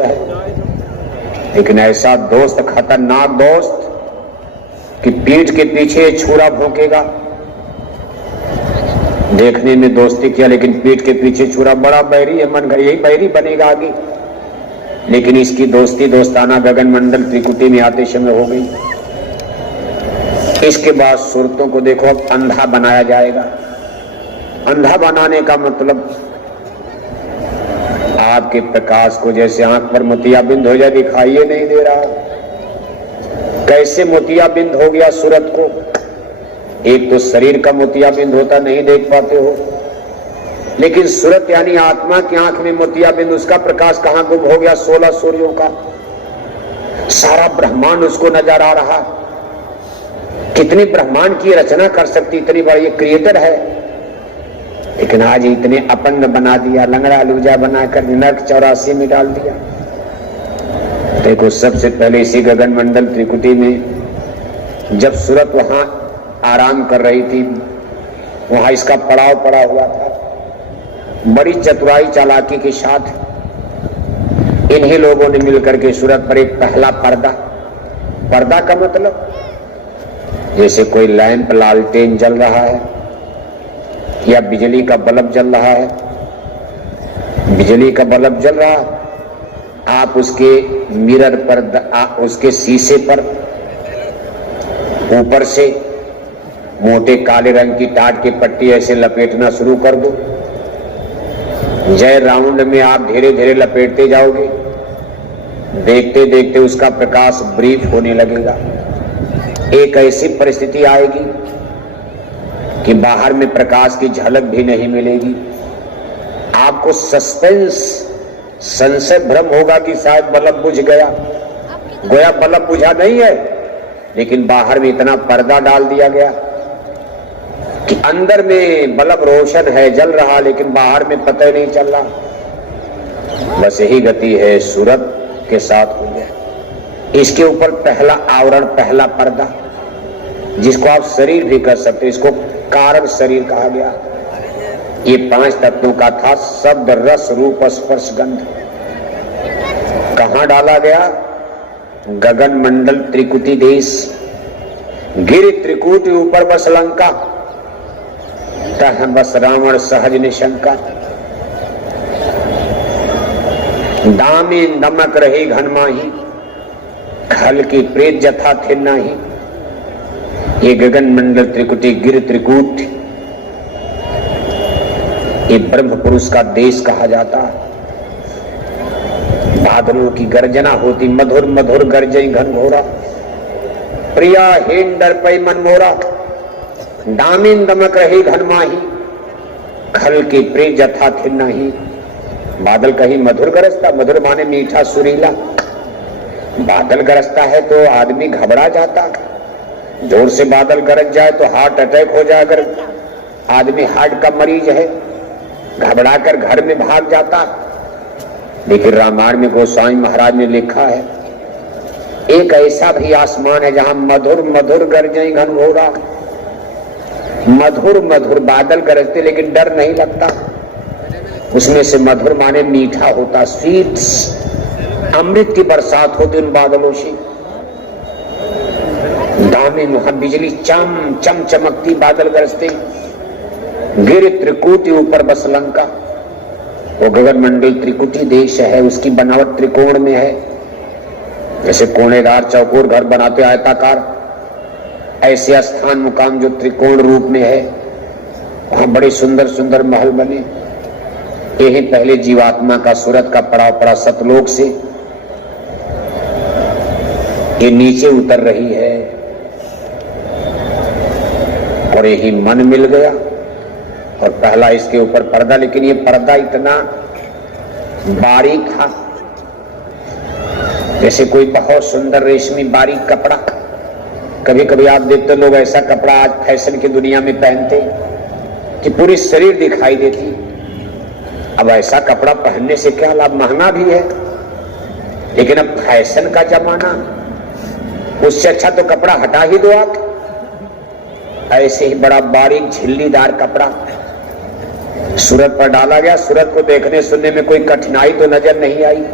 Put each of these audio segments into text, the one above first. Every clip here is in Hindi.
लेकिन ऐसा दोस्त, खतरनाक दोस्त कि पीठ के पीछे छुरा भोंकेगा। देखने में दोस्ती किया लेकिन पीठ के पीछे छुरा, बड़ा बैरी है, मन कर यही बैरी बनेगा आगे। लेकिन इसकी दोस्ती दोस्ताना गगन मंडल त्रिकुटी में आते समय हो गई। इसके बाद सुरतों को देखो अब अंधा बनाया जाएगा। अंधा बनाने का मतलब आपके प्रकाश को जैसे आंख पर मोतियाबिंद हो जाए, दिखाइए नहीं दे रहा। कैसे मोतियाबिंद हो गया सूरत को? एक तो शरीर का मोतियाबिंद होता, नहीं देख पाते हो, लेकिन सूरत यानी आत्मा की आंख में मोतियाबिंद, उसका प्रकाश कहां गुम हो गया? 16 सूर्यों का सारा ब्रह्मांड उसको नजर आ रहा। कितनी ब्रह्मांड की रचना कर सकती, इतनी बड़ी ये क्रिएटर है, लेकिन आज इतने अपंग बना दिया, लंगड़ा लूजा बनाकर नरक 84 में डाल दिया। देखो सबसे पहले इसी गगन मंडल त्रिकुटी में जब सूरत वहां आराम कर रही थी, वहां इसका पड़ाव पड़ा हुआ था। बड़ी चतुराई चालाकी के साथ इन्हीं लोगों ने मिलकर के सूरत पर एक पहला पर्दा, पर्दा का मतलब जैसे कोई लैंप लालटेन जल रहा है या बिजली का बल्ब जल रहा है, बिजली का बल्ब जल रहा, आप उसके मिरर पर, उसके शीशे पर ऊपर से मोटे काले रंग की टाट की पट्टी ऐसे लपेटना शुरू कर दो। जय राउंड में आप धीरे धीरे लपेटते जाओगे, देखते देखते उसका प्रकाश ब्रीफ होने लगेगा। एक ऐसी परिस्थिति आएगी कि बाहर में प्रकाश की झलक भी नहीं मिलेगी। आपको सस्पेंस, संशय, भ्रम होगा कि शायद बल्ब बुझ गया। गोया बल्ब बुझा नहीं है, लेकिन बाहर में इतना पर्दा डाल दिया गया कि अंदर में बल्ब रोशन है, जल रहा, लेकिन बाहर में पता ही नहीं चल रहा। बस यही गति है सूरत के साथ हो गया। इसके ऊपर पहला आवरण, पहला पर्दा, जिसको आप शरीर भी कर सकते, इसको कारण शरीर कहा गया। ये 5 तत्वों का था, शब्द, रस, रूप, स्पर्श, गंध। कहां डाला गया? गगन मंडल त्रिकुटी देश। गिरि त्रिकुटी ऊपर बस लंका, तह बस रावण सहज निशंका। दामिन दमक रही घनमाही, खल की प्रेत जथा थे नाही। ये गगन मंडल त्रिकुटी, गिर त्रिकूट, ये ब्रह्म पुरुष का देश कहा जाता। बादलों की गर्जना होती, मधुर मधुर गर्जई घनघोरा। प्रिया हेन डर पई मन मोरा, दामिन दमक रही घनमाही, खल की प्रेत जथा थे नाही। बादल कहीं मधुर गरजता, मधुर माने मीठा सुरीला। बादल गरजता है तो आदमी घबरा जाता, जोर से बादल गरज जाए तो हार्ट अटैक हो जाए। अगर आदमी हार्ट का मरीज है, घबराकर घर में भाग जाता। लेकिन रामायण में गोस्वामी महाराज ने लिखा है, एक ऐसा भी आसमान है जहां मधुर मधुर गरजई घनघोरा। मधुर मधुर बादल गरजते लेकिन डर नहीं लगता। उसमें से मधुर माने मीठा होता, स्वीट्स, अमृत की बरसात होती उन बादलों से। दामिन, वहां बिजली चम चम चमकती, बादल गरजते। गिर त्रिकुटी ऊपर बस लंका। वो गगन मंडल त्रिकुटी देश है, उसकी बनावट त्रिकोण में है। जैसे कोनेदार चौकोर घर बनाते आयताकार, ऐसे स्थान मुकाम जो त्रिकोण रूप में है, वहां बड़े सुंदर सुंदर महल बने। यही पहले जीवात्मा का सूरत का पड़ाव पड़ा सतलोक से, ये नीचे उतर रही है और यही मन मिल गया और पहला इसके ऊपर पर्दा। लेकिन ये पर्दा इतना बारीक था, जैसे कोई बहुत सुंदर रेशमी बारीक कपड़ा। कभी कभी आप देखते लोग ऐसा कपड़ा आज फैशन की दुनिया में पहनते कि पूरी शरीर दिखाई देती। अब ऐसा कपड़ा पहनने से क्या लाभ? महंगा भी है, लेकिन अब फैशन का जमाना, उससे अच्छा तो कपड़ा हटा ही दो आप। ऐसे ही बड़ा बारीक झिल्लीदार कपड़ा सूरत पर डाला गया। सूरत को देखने सुनने में कोई कठिनाई तो नजर नहीं आई।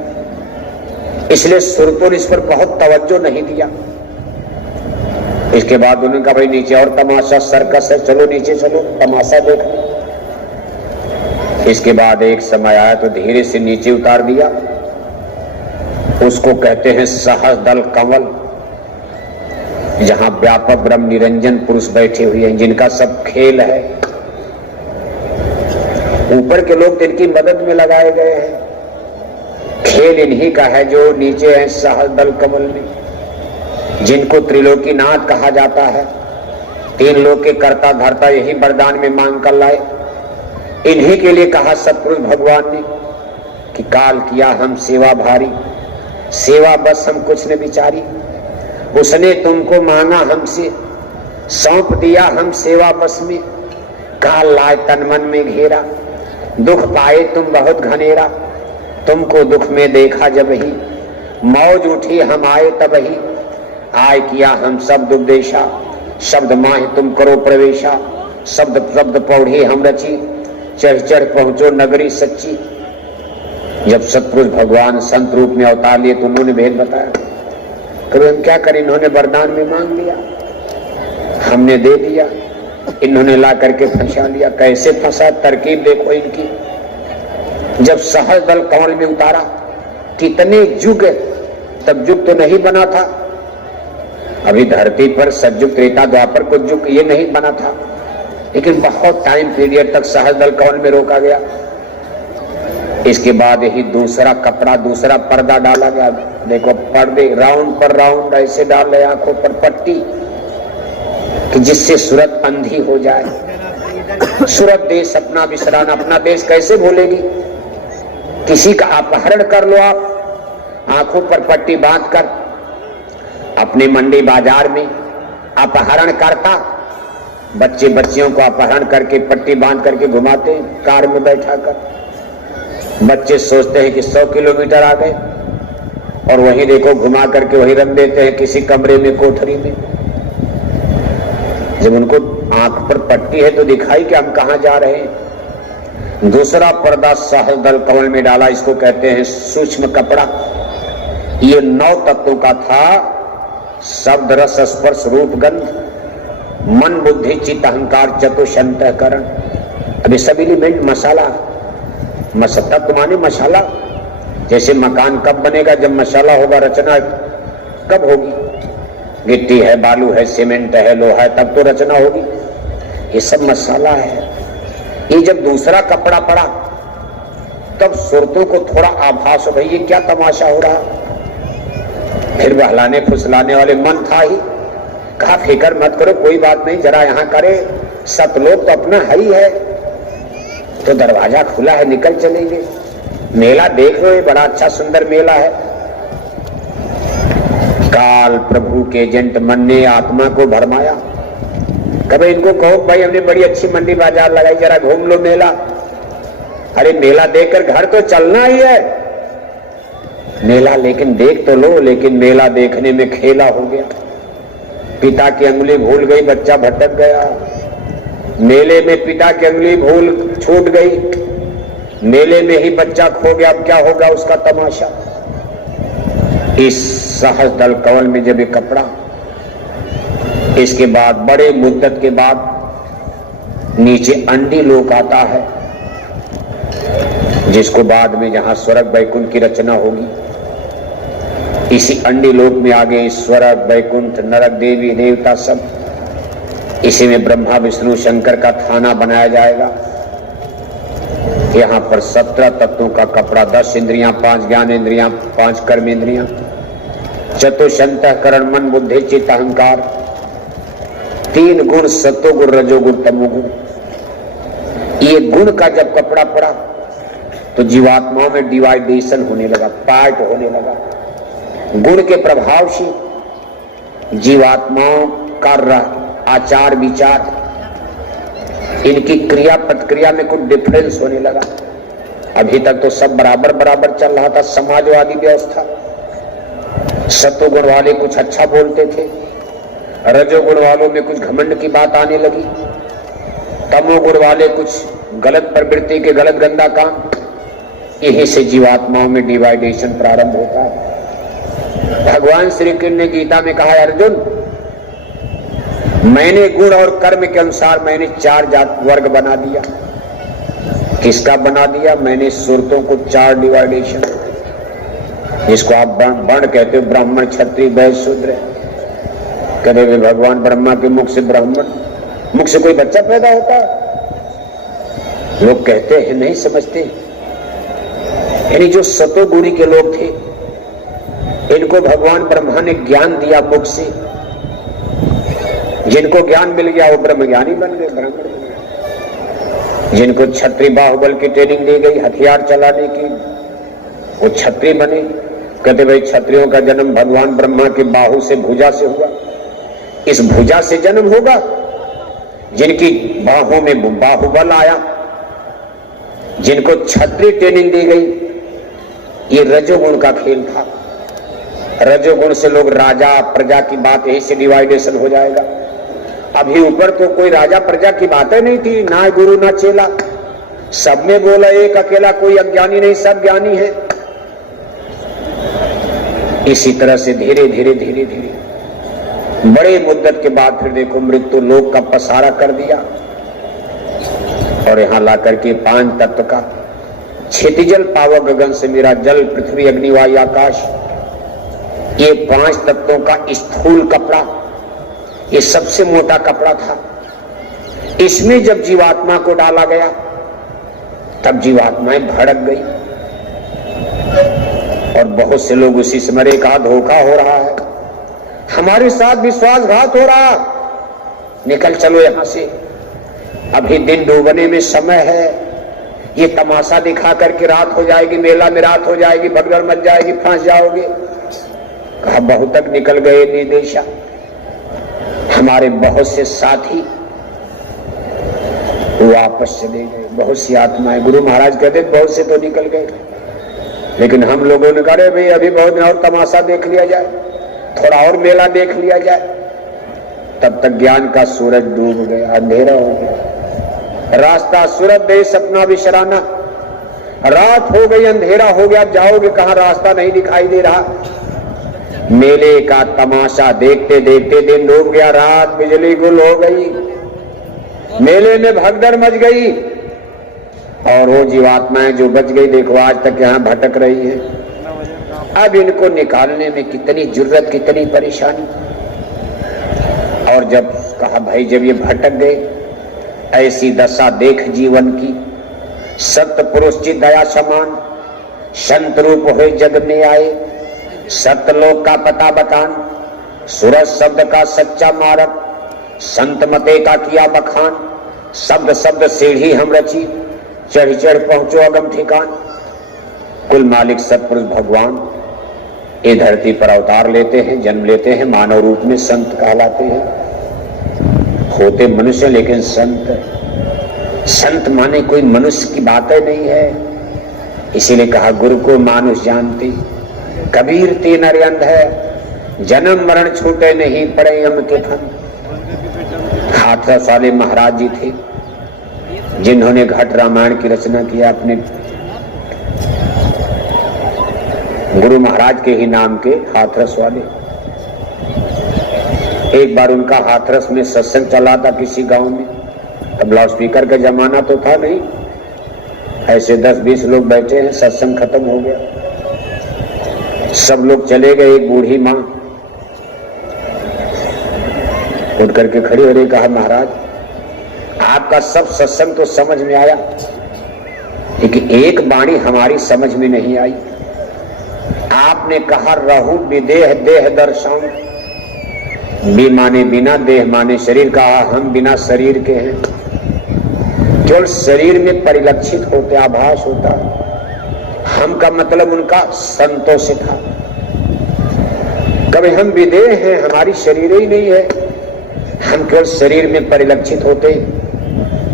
इसलिए सुरतों ने इस पर बहुत तवज्जो नहीं दिया। इसके बाद उन्होंने कहा भाई नीचे और तमाशा सर्कस है, चलो नीचे चलो तमाशा देखो। इसके बाद एक समय आया तो धीरे से नीचे उतार दिया। उसको कहते हैं सहस्रदल कंवल, जहां व्यापक ब्रह्म निरंजन पुरुष बैठे हुए हैं, जिनका सब खेल है। ऊपर के लोग इनकी मदद में लगाए गए हैं, खेल इन्हीं का है जो नीचे है सहस्रदल कमल में, जिनको त्रिलोकीनाथ कहा जाता है। तीन लोक के कर्ता धर्ता यही वरदान में मांग कर लाए। इन्हीं के लिए कहा सतपुरुष भगवान ने कि काल किया हम सेवा भारी, सेवा बस हम कुछ न विचारी। उसने तुमको मांगा हमसे, सौंप दिया हम सेवा बस में। काल लाए तन मन में घेरा, दुख पाए तुम बहुत घनेरा। तुमको दुख में देखा जब ही, मौज उठी हम आए तब ही। आय किया हम शब्द उपदेशा, शब्द माहि तुम करो प्रवेशा। शब्द शब्द पौढ़े हम रची, चढ़ चढ़ पहुंचो नगरी सच्ची। जब सतपुरुष भगवान संत रूप में अवतार लिए तो उन्होंने भेद बताया। कभी हम क्या करें, इन्होंने वरदान में मांग लिया, हमने दे दिया, इन्होंने ला करके फंसा लिया। कैसे फंसा, तरकीब देखो इनकी। जब सहस्रदल कंवल में उतारा, कितने युग, तब युग तो नहीं बना था। अभी धरती पर सतयुग त्रेता द्वापर को युग ये नहीं बना था, लेकिन बहुत टाइम पीरियड तक सहस्रदल कंवल में रोका गया। इसके बाद यही दूसरा कपड़ा, दूसरा पर्दा डाला गया। देखो पर्दे राउंड पर राउंड ऐसे डाल रहे, आंखों पर पट्टी, कि जिससे सूरत अंधी हो जाए। सूरत देश अपना विसराना, अपना देश कैसे भूलेगी। किसी का अपहरण कर लो आप, आंखों पर पट्टी बांध कर। अपने मंडी बाजार में अपहरण करता, बच्चे बच्चियों को अपहरण करके पट्टी बांध करके घुमाते हैं कार में बैठा कर। बच्चे सोचते हैं कि 100 किलोमीटर आ गए, और वहीं देखो घुमा करके वहीं रख देते हैं किसी कमरे में, कोठरी में। जब उनको आंख पर पट्टी है तो दिखाई कि हम कहां जा रहे हैं। दूसरा पर्दा सहस्रदल कंवल में डाला, इसको कहते हैं सूक्ष्म कपड़ा। ये 9 तत्वों का था, शब्द रस स्पर्श रूप गंध, मन बुद्धि चित्त अहंकार चतुष अंतःकरण। अभी सब एलिमेंट मसाला, तत्व माने मसाला। जैसे मकान कब बनेगा, जब मसाला होगा। रचना कब होगी, गिट्टी है, बालू है, सीमेंट है, लोहा है, तब तो रचना होगी। ये सब मसाला है। ये जब दूसरा कपड़ा पड़ा, तब सुरतों को थोड़ा आभास हो, भाई ये क्या तमाशा हो रहा। फिर बहलाने फुसलाने वाले मन था ही। कहा फिक्र मत करो, कोई बात नहीं, जरा यहाँ करे, सतलोक तो अपना है ही है, तो दरवाजा खुला है, निकल चलेंगे। मेला देख लो, ये बड़ा अच्छा सुंदर मेला है। काल प्रभु के एजेंट मन ने आत्मा को भरमाया। कभी इनको कहो भाई हमने बड़ी अच्छी मंडी बाजार लगाई, जरा घूम लो मेला। अरे मेला देखकर घर तो चलना ही है, मेला लेकिन देख तो लो। लेकिन मेला देखने में खेला हो गया। पिता की अंगुली भूल गई, बच्चा भटक गया। मेले में पिता की अंगुली भूल छूट गई, मेले में ही बच्चा खो गया। अब क्या होगा उसका तमाशा। इस सहस्रदल कंवल में जब ये कपड़ा, इसके बाद बड़े मुद्दत के बाद नीचे अंडी लोक आता है, जिसको बाद में जहां स्वर्ग वैकुंठ की रचना होगी। इसी अंडी लोक में आगे स्वर्ग वैकुंठ नरक देवी देवता सब, इसी में ब्रह्मा विष्णु शंकर का थाना बनाया जाएगा। यहाँ पर 17 तत्वों का कपड़ा, 10 इंद्रियां, 5 ज्ञान इंद्रियां, 5 कर्म इंद्रियां, चतुष अंतःकरण मन बुद्धि चित्त अहंकार, 3 गुण सत्वगुण रजोगुण तमोगुण। ये गुण का जब कपड़ा पड़ा तो जीवात्माओं में डिवाइडेशन होने लगा, पार्ट होने लगा। गुण के प्रभाव से जीवात्माओं का आचार विचार, इनकी क्रिया प्रतिक्रिया में कुछ डिफरेंस होने लगा। अभी तक तो सब बराबर बराबर चल रहा था, समाजवादी व्यवस्था। सत्वगुण वाले कुछ अच्छा बोलते थे, रजोगुण वालों में कुछ घमंड की बात आने लगी, तमोगुण वाले कुछ गलत प्रवृत्ति के गलत गंदा काम। यही से जीवात्माओं में डिवाइडेशन प्रारंभ होता है। भगवान श्री कृष्ण ने गीता में कहा, अर्जुन मैंने गुण और कर्म के अनुसार मैंने 4 जात वर्ग बना दिया। किसका बना दिया? मैंने सुरतों को 4 डिवाइडेशन, जिसको आप वर्ण कहते हो, ब्राह्मण, क्षत्रिय, वैश्य, शूद्र। कहते वे भगवान ब्रह्मा के मुख से ब्राह्मण, मुख से कोई बच्चा पैदा होता? लोग कहते हैं, नहीं समझते। यानी जो सतोगुणी के लोग थे, इनको भगवान ब्रह्मा ने ज्ञान दिया मुख से। जिनको ज्ञान मिल गया वो ब्रह्मज्ञानी बन गए, ब्राह्मण बन गए। जिनको क्षत्रिय बाहुबल की ट्रेनिंग दी गई हथियार चलाने की, वो क्षत्रिय बने। कहते भाई क्षत्रियों का जन्म भगवान ब्रह्मा के बाहु से, भुजा से हुआ। इस भुजा से जन्म होगा। जिनकी बाहों में बाहुबल आया, जिनको क्षत्रिय ट्रेनिंग दी गई, ये रजोगुण का खेल था। रजोगुण से लोग राजा प्रजा की बात, यही से डिवाइडेशन हो जाएगा। अभी ऊपर तो कोई राजा प्रजा की बातें नहीं थी, ना गुरु ना चेला, सब में बोला एक अकेला कोई अज्ञानी नहीं, सब ज्ञानी है। इसी तरह से धीरे धीरे धीरे धीरे बड़े मुद्दत के बाद फिर देखो मृत्यु लोक का पसारा कर दिया और यहां ला करके 5 तत्व का क्षितिजल पावक गगन से मेरा जल पृथ्वी अग्नि वायु आकाश, ये 5 तत्वों का स्थूल कपड़ा, ये सबसे मोटा कपड़ा था। इसमें जब जीवात्मा को डाला गया तब जीवात्माएं भड़क गई और बहुत से लोग उसी से मरे। का धोखा हो रहा है, हमारे साथ विश्वासघात हो रहा, निकल चलो यहां से, अभी दिन डूबने में समय है। ये तमाशा दिखा करके रात हो जाएगी, मेला में रात हो जाएगी, भगदड़ मच जाएगी, फंस जाओगे। कहा बहुत तक निकल गए निर्देशा। हमारे बहुत से साथी वापस चले गए, बहुत सी आत्माएं। गुरु महाराज कहते बहुत से तो निकल गए, लेकिन हम लोगों ने कहा भाई अभी बहुत और तमाशा देख लिया जाए, थोड़ा और मेला देख लिया जाए। तब तक ज्ञान का सूरज डूब गया, अंधेरा हो गया। रास्ता सूरज दे सपना बिशराना, रात हो गई, अंधेरा हो गया, जाओगे कहां, रास्ता नहीं दिखाई दे रहा। मेले का तमाशा देखते देखते दिन डूब गया, रात बिजली गुल हो गई, मेले में भगदड़ मच गई और वो जीवात्माएं जो बच गई देखो आज तक यहां भटक रही है। अब इनको निकालने में कितनी जुर्रत, कितनी परेशानी। और जब कहा भाई जब ये भटक गए, ऐसी दशा देख जीवन की, सत्य पुरुष की दया समान, संत रूप हुए जग में आए, सत्यलोक का पता बतान, सूरज शब्द का सच्चा मारक, संत मते का किया बखान, शब्द शब्द सीढ़ी हम रची, चढ़ चढ़ पहुंचो अगम ठिकान। कुल मालिक सतपुरुष भगवान ये धरती पर अवतार लेते हैं, जन्म लेते हैं, मानव रूप में संत कहलाते हैं। होते मनुष्य लेकिन संत, संत माने कोई मनुष्य की बातें नहीं है। इसीलिए कहा गुरु को मानुष जानते, कबीर ते नर अंध है, जन्म मरण छूटे नहीं पड़े यम के फन। हाथरस वाले महाराज जी थे जिन्होंने घट रामायण की रचना किया अपने गुरु महाराज के ही नाम के, हाथरस वाले। एक बार उनका हाथरस में सत्संग चला था किसी गांव में, तब लाउड स्पीकर का जमाना तो था नहीं, ऐसे 10-20 लोग बैठे हैं, सत्संग खत्म हो गया, सब लोग चले गए। एक बूढ़ी मां उठ करके खड़ी हो रही, कहा महाराज आपका सब सत्संग तो समझ में आया, लेकिन एक वाणी हमारी समझ में नहीं आई। आपने कहा रहु विदेह देह दर्शन, बी माने बिना, देह माने शरीर, कहा हम बिना शरीर के हैं, केवल शरीर में परिलक्षित होते, आभास होता। हम का मतलब उनका संतों से था। कभी हम विदेह हैं, हमारी शरीर ही नहीं है, हम केवल शरीर में परिलक्षित होते।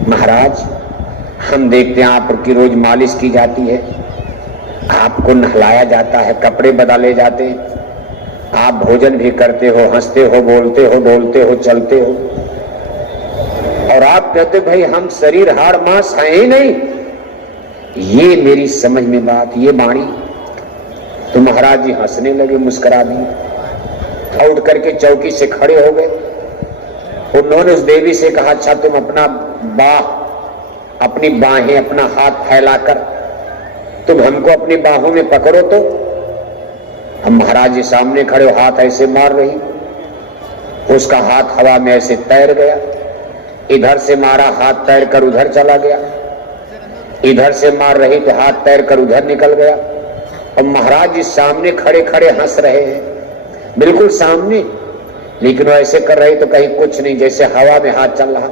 महाराज हम देखते हैं आपकी रोज मालिश की जाती है, आपको नहलाया जाता है, कपड़े बदले जाते हैं, आप भोजन भी करते हो, हंसते हो, बोलते हो, डोलते हो, चलते हो, और आप कहते भाई हम शरीर हाड़ मांस हैं ही नहीं। ये मेरी समझ में बात, ये वाणी तो महाराज जी हंसने लगे, मुस्कुरा दिए, उठ करके चौकी से खड़े हो गए। उन्होंने उस देवी से कहा, अच्छा तुम अपनी बाहें, अपना हाथ फैलाकर तुम हमको अपनी बाहों में पकड़ो। तो हम महाराज जी सामने खड़े हो, हाथ ऐसे मार रही, उसका हाथ हवा में ऐसे तैर गया, इधर से मारा हाथ तैर कर उधर चला गया, इधर से मार रही तो हाथ तैर कर उधर निकल गया। और महाराज जी सामने खड़े खड़े हंस रहे हैं, बिल्कुल सामने, लेकिन वो ऐसे कर रही तो कहीं कुछ नहीं, जैसे हवा में हाथ चल रहा।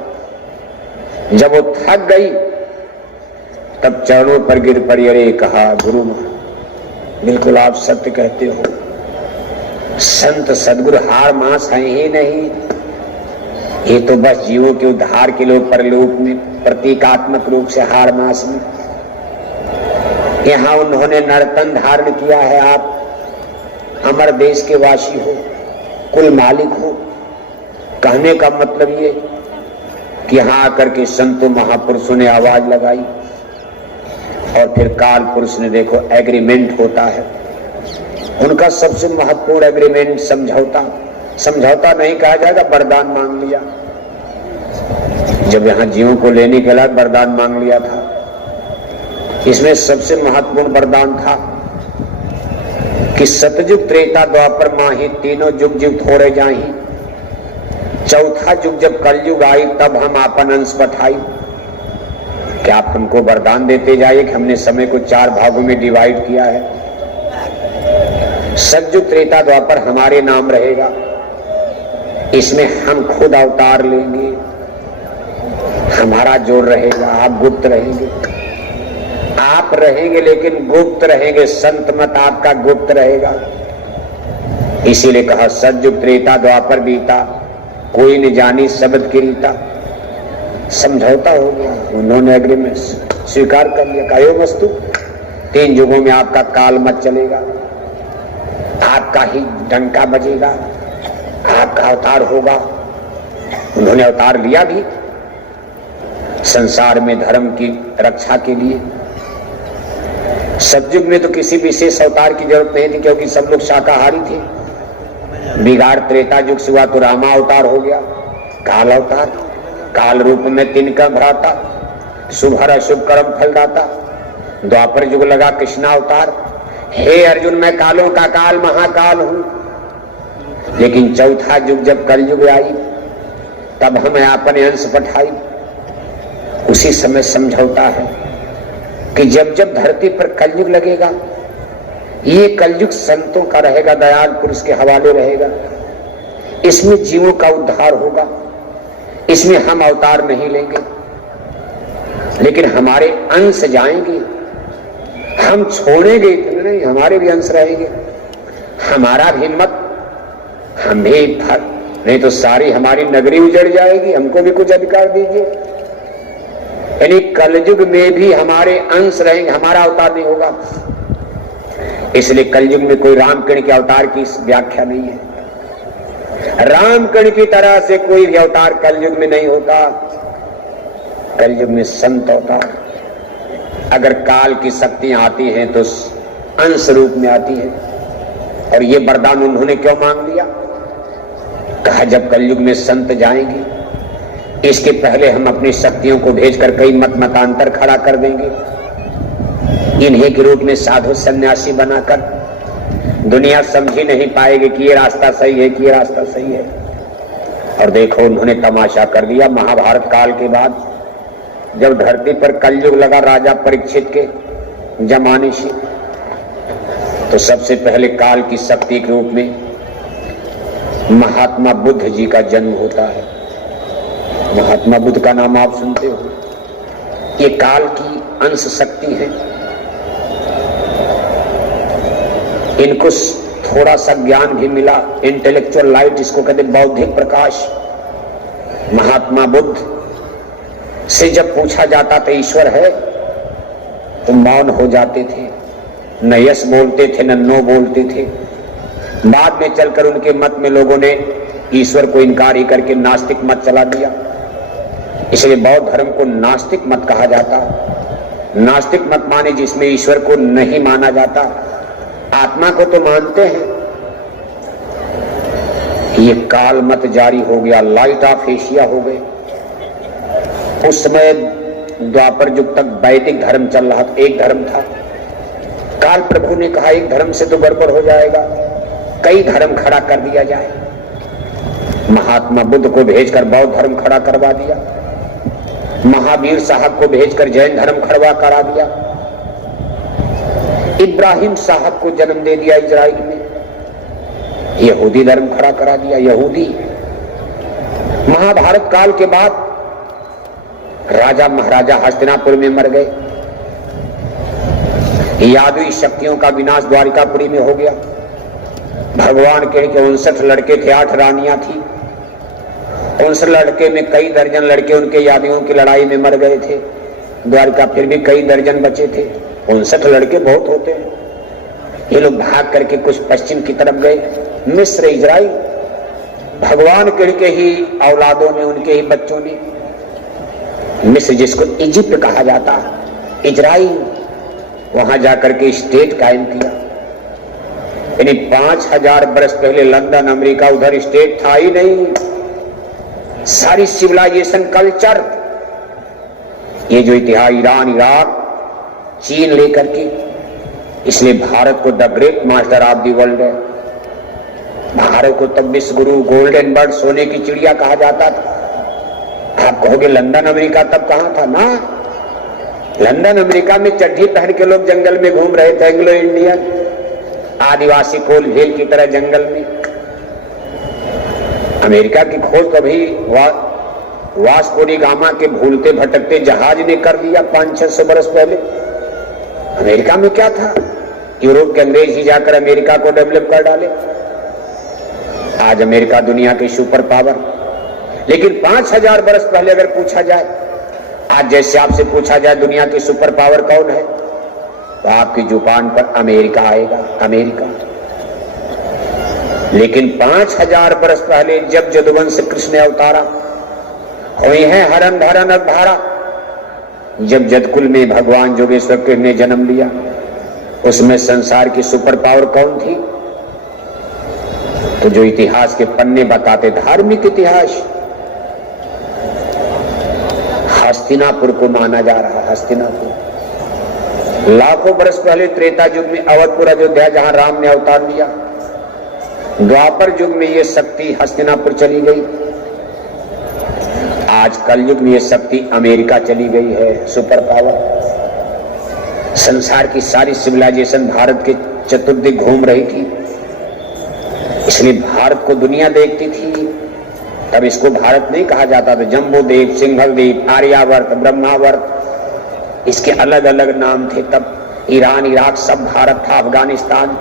जब वो थक गई तब चरणों पर गिर पड़ी, अरे कहा गुरु मां बिल्कुल आप सत्य कहते हो, संत सदगुरु हार मांस है ही नहीं, ये तो बस जीवों के उद्धार के लिए परलोक में प्रतीकात्मक रूप से हार मांस में। यहां उन्होंने नर्तन धारण किया है, आप अमर देश के वासी हो, कुल मालिक हो। कहने का मतलब ये कि यहां आकर के संतों महापुरुषों ने आवाज लगाई और फिर काल पुरुष ने, देखो एग्रीमेंट होता है उनका, सबसे महत्वपूर्ण एग्रीमेंट समझौता। समझौता नहीं कहा जाएगा, वरदान मांग लिया। जब यहां जीवों को लेने के लिए वरदान मांग लिया था, इसमें सबसे महत्वपूर्ण वरदान था कि सतयुग त्रेता द्वापर माही तीनों युग युग थोड़े जाही, चौथा युग जब कलयुग आई तब हम आपन अंश पठाई। क्या आप हमको वरदान देते जाइए कि हमने समय को 4 भागों में डिवाइड किया है, सतयुग त्रेता द्वापर हमारे नाम रहेगा, इसमें हम खुद अवतार लेंगे, हमारा जोर रहेगा, आप गुप्त रहेंगे। आप रहेंगे लेकिन गुप्त रहेंगे, संत मत आपका गुप्त रहेगा। इसीलिए कहा सतयुग त्रेता द्वापर बीता, कोई न जानी शब्द की रीता। समझौता हो गया, उन्होंने एग्रीमेंट स्वीकार कर लिया। कायो वस्तु 3 युगों में आपका काल मत चलेगा, आपका ही डंका बजेगा, आपका अवतार होगा। उन्होंने अवतार लिया भी संसार में धर्म की रक्षा के लिए। सतयुग में तो किसी विशेष अवतार की जरूरत नहीं थी, क्योंकि सब लोग शाकाहारी थे। बिगाड़ त्रेता युग से हुआ तो रामा अवतार हो गया, काल अवतार, काल रूप में तिनका भराता, शुभ हर अशुभ कर्म फलदाता। द्वापर युग लगा कृष्णा अवतार, हे अर्जुन मैं कालों का काल महाकाल हूं। लेकिन चौथा युग जब कलयुग आई तब हमें अपने अंश पठाई। उसी समय समझौता है कि जब जब धरती पर कलयुग लगेगा, ये कलयुग संतों का रहेगा, दयाल पुरुष के हवाले रहेगा। इसमें जीवों का उद्धार होगा, इसमें हम अवतार नहीं लेंगे, लेकिन हमारे अंश जाएंगे। हम छोड़ेंगे इतने नहीं, हमारे भी अंश रहेंगे। हमारा भी मत, हम भी फल, नहीं तो सारी हमारी नगरी उजड़ जाएगी। हमको भी कुछ अधिकार दीजिए। यानी कलयुग में भी हमारे अंश रहेंगे, हमारा अवतार नहीं होगा। इसलिए कलयुग में कोई रामकर्ण के अवतार की व्याख्या नहीं है। रामकर्ण की तरह से कोई भी अवतार कलयुग में नहीं होता। कलयुग में संत अवतार, अगर काल की शक्तियां आती हैं तो अंश रूप में आती है। और ये वरदान उन्होंने क्यों मांग लिया? कहा जब कलयुग में संत जाएंगे, इसके पहले हम अपनी शक्तियों को भेजकर कई मत मतांतर खड़ा कर देंगे। इन्हीं के रूप में साधु सन्यासी बनाकर दुनिया समझ ही नहीं पाएगी कि ये रास्ता सही है, कि ये रास्ता सही है। और देखो उन्होंने तमाशा कर दिया। महाभारत काल के बाद जब धरती पर कलयुग लगा राजा परीक्षित के जमाने से, तो सबसे पहले काल की शक्ति के रूप में महात्मा बुद्ध जी का जन्म होता है। महात्मा बुद्ध का नाम आप सुनते हो। ये काल की अंश शक्ति है। इनको थोड़ा सा ज्ञान भी मिला, इंटेलेक्चुअल लाइट इसको कहते, बौद्धिक प्रकाश। महात्मा बुद्ध से जब पूछा जाता था ईश्वर है, तो मौन हो जाते थे, न यस बोलते थे न नो बोलते थे। बाद में चलकर उनके मत में लोगों ने ईश्वर को इनकार ही करके नास्तिक मत चला दिया। इसलिए बौद्ध धर्म को नास्तिक मत कहा जाता। नास्तिक मत माने जिसमें ईश्वर को नहीं माना जाता। आत्मा को तो मानते हैं। ये काल मत जारी हो गया, लाइट ऑफ एशिया हो गए। उस समय द्वापर युग तक वैदिक धर्म चल रहा था, एक धर्म था। काल प्रभु ने कहा एक धर्म से तो गड़बड़ हो जाएगा, कई धर्म खड़ा कर दिया जाए। महात्मा बुद्ध को भेजकर बौद्ध धर्म खड़ा करवा दिया, महावीर साहब को भेजकर जैन धर्म खड़ा करा दिया, इब्राहिम साहब को जन्म दे दिया इजराइल में, यहूदी धर्म खड़ा करा दिया। यहूदी महाभारत काल के बाद राजा महाराजा हस्तिनापुर में मर गए, यादवी शक्तियों का विनाश द्वारिकापुरी में हो गया। भगवान के 59 लड़के थे, 8 रानियां थी। 59 लड़के में कई दर्जन लड़के उनके यादवियों की लड़ाई में मर गए थे द्वारिका, फिर भी कई दर्जन बचे थे। 59 लड़के बहुत होते हैं। ये लोग भाग करके कुछ पश्चिम की तरफ गए, मिस्र, इजराइल। भगवान के ही औलादों ने, उनके ही बच्चों ने मिस्र, जिसको इजिप्ट कहा जाता, इजराइल, वहां जाकर के स्टेट कायम किया। यानी 5000 बरस पहले लंदन, अमेरिका, उधर स्टेट था ही नहीं। सारी सिविलाइजेशन, कल्चर, ये जो इतिहास ईरान, इराक, चीन लेकर के, इसलिए भारत को the great master of the world है। भारत को तब विश्व गुरु, गोल्डन बर्ड, सोने की चिड़िया कहा जाता था। आप कहोगे लंदन अमेरिका तब कहां था? ना, लंदन अमेरिका में चड्ढी पहन के लोग जंगल में घूम रहे थे, एंग्लो इंडियन, आदिवासी कोल भेल की तरह जंगल में। अमेरिका की खोज कभी वास्को डी गामा के भूलते भटकते जहाज ने कर दिया 500-600 बरस पहले। अमेरिका में क्या था? यूरोप के अंग्रेज ही जाकर अमेरिका को डेवलप कर डाले। आज अमेरिका दुनिया की सुपर पावर। लेकिन 5000 बरस पहले अगर पूछा जाए, आज जैसे आपसे पूछा जाए दुनिया की सुपर पावर कौन है, तो आपकी जुबान पर अमेरिका आएगा, अमेरिका। लेकिन 5000 बरस पहले जब जदुवंश कृष्ण ने अवतारा, हुई है हरन धरन अवधारा, जब जदकुल में भगवान जोगेश्वर कृष्ण ने जन्म लिया, उसमें संसार की सुपर पावर कौन थी? तो जो इतिहास के पन्ने बताते, धार्मिक इतिहास, हस्तिनापुर को माना जा रहा। हस्तिनापुर लाखों बरस पहले त्रेता युग में अवधपुर, अयोध्या, जहां राम ने अवतार लिया। द्वापर युग में यह शक्ति हस्तिनापुर चली गई। आज कलयुग में यह शक्ति अमेरिका चली गई है, सुपर पावर। संसार की सारी सिविलाइजेशन भारत के चतुर्दिक घूम रही थी, इसलिए भारत को दुनिया देखती थी। तब इसको भारत नहीं कहा जाता था, जम्बूद्वीप, सिंघल द्वीप, आर्यावर्त, ब्रह्मावर्त, इसके अलग अलग नाम थे। तब ईरान, इराक सब भारत था, अफगानिस्तान।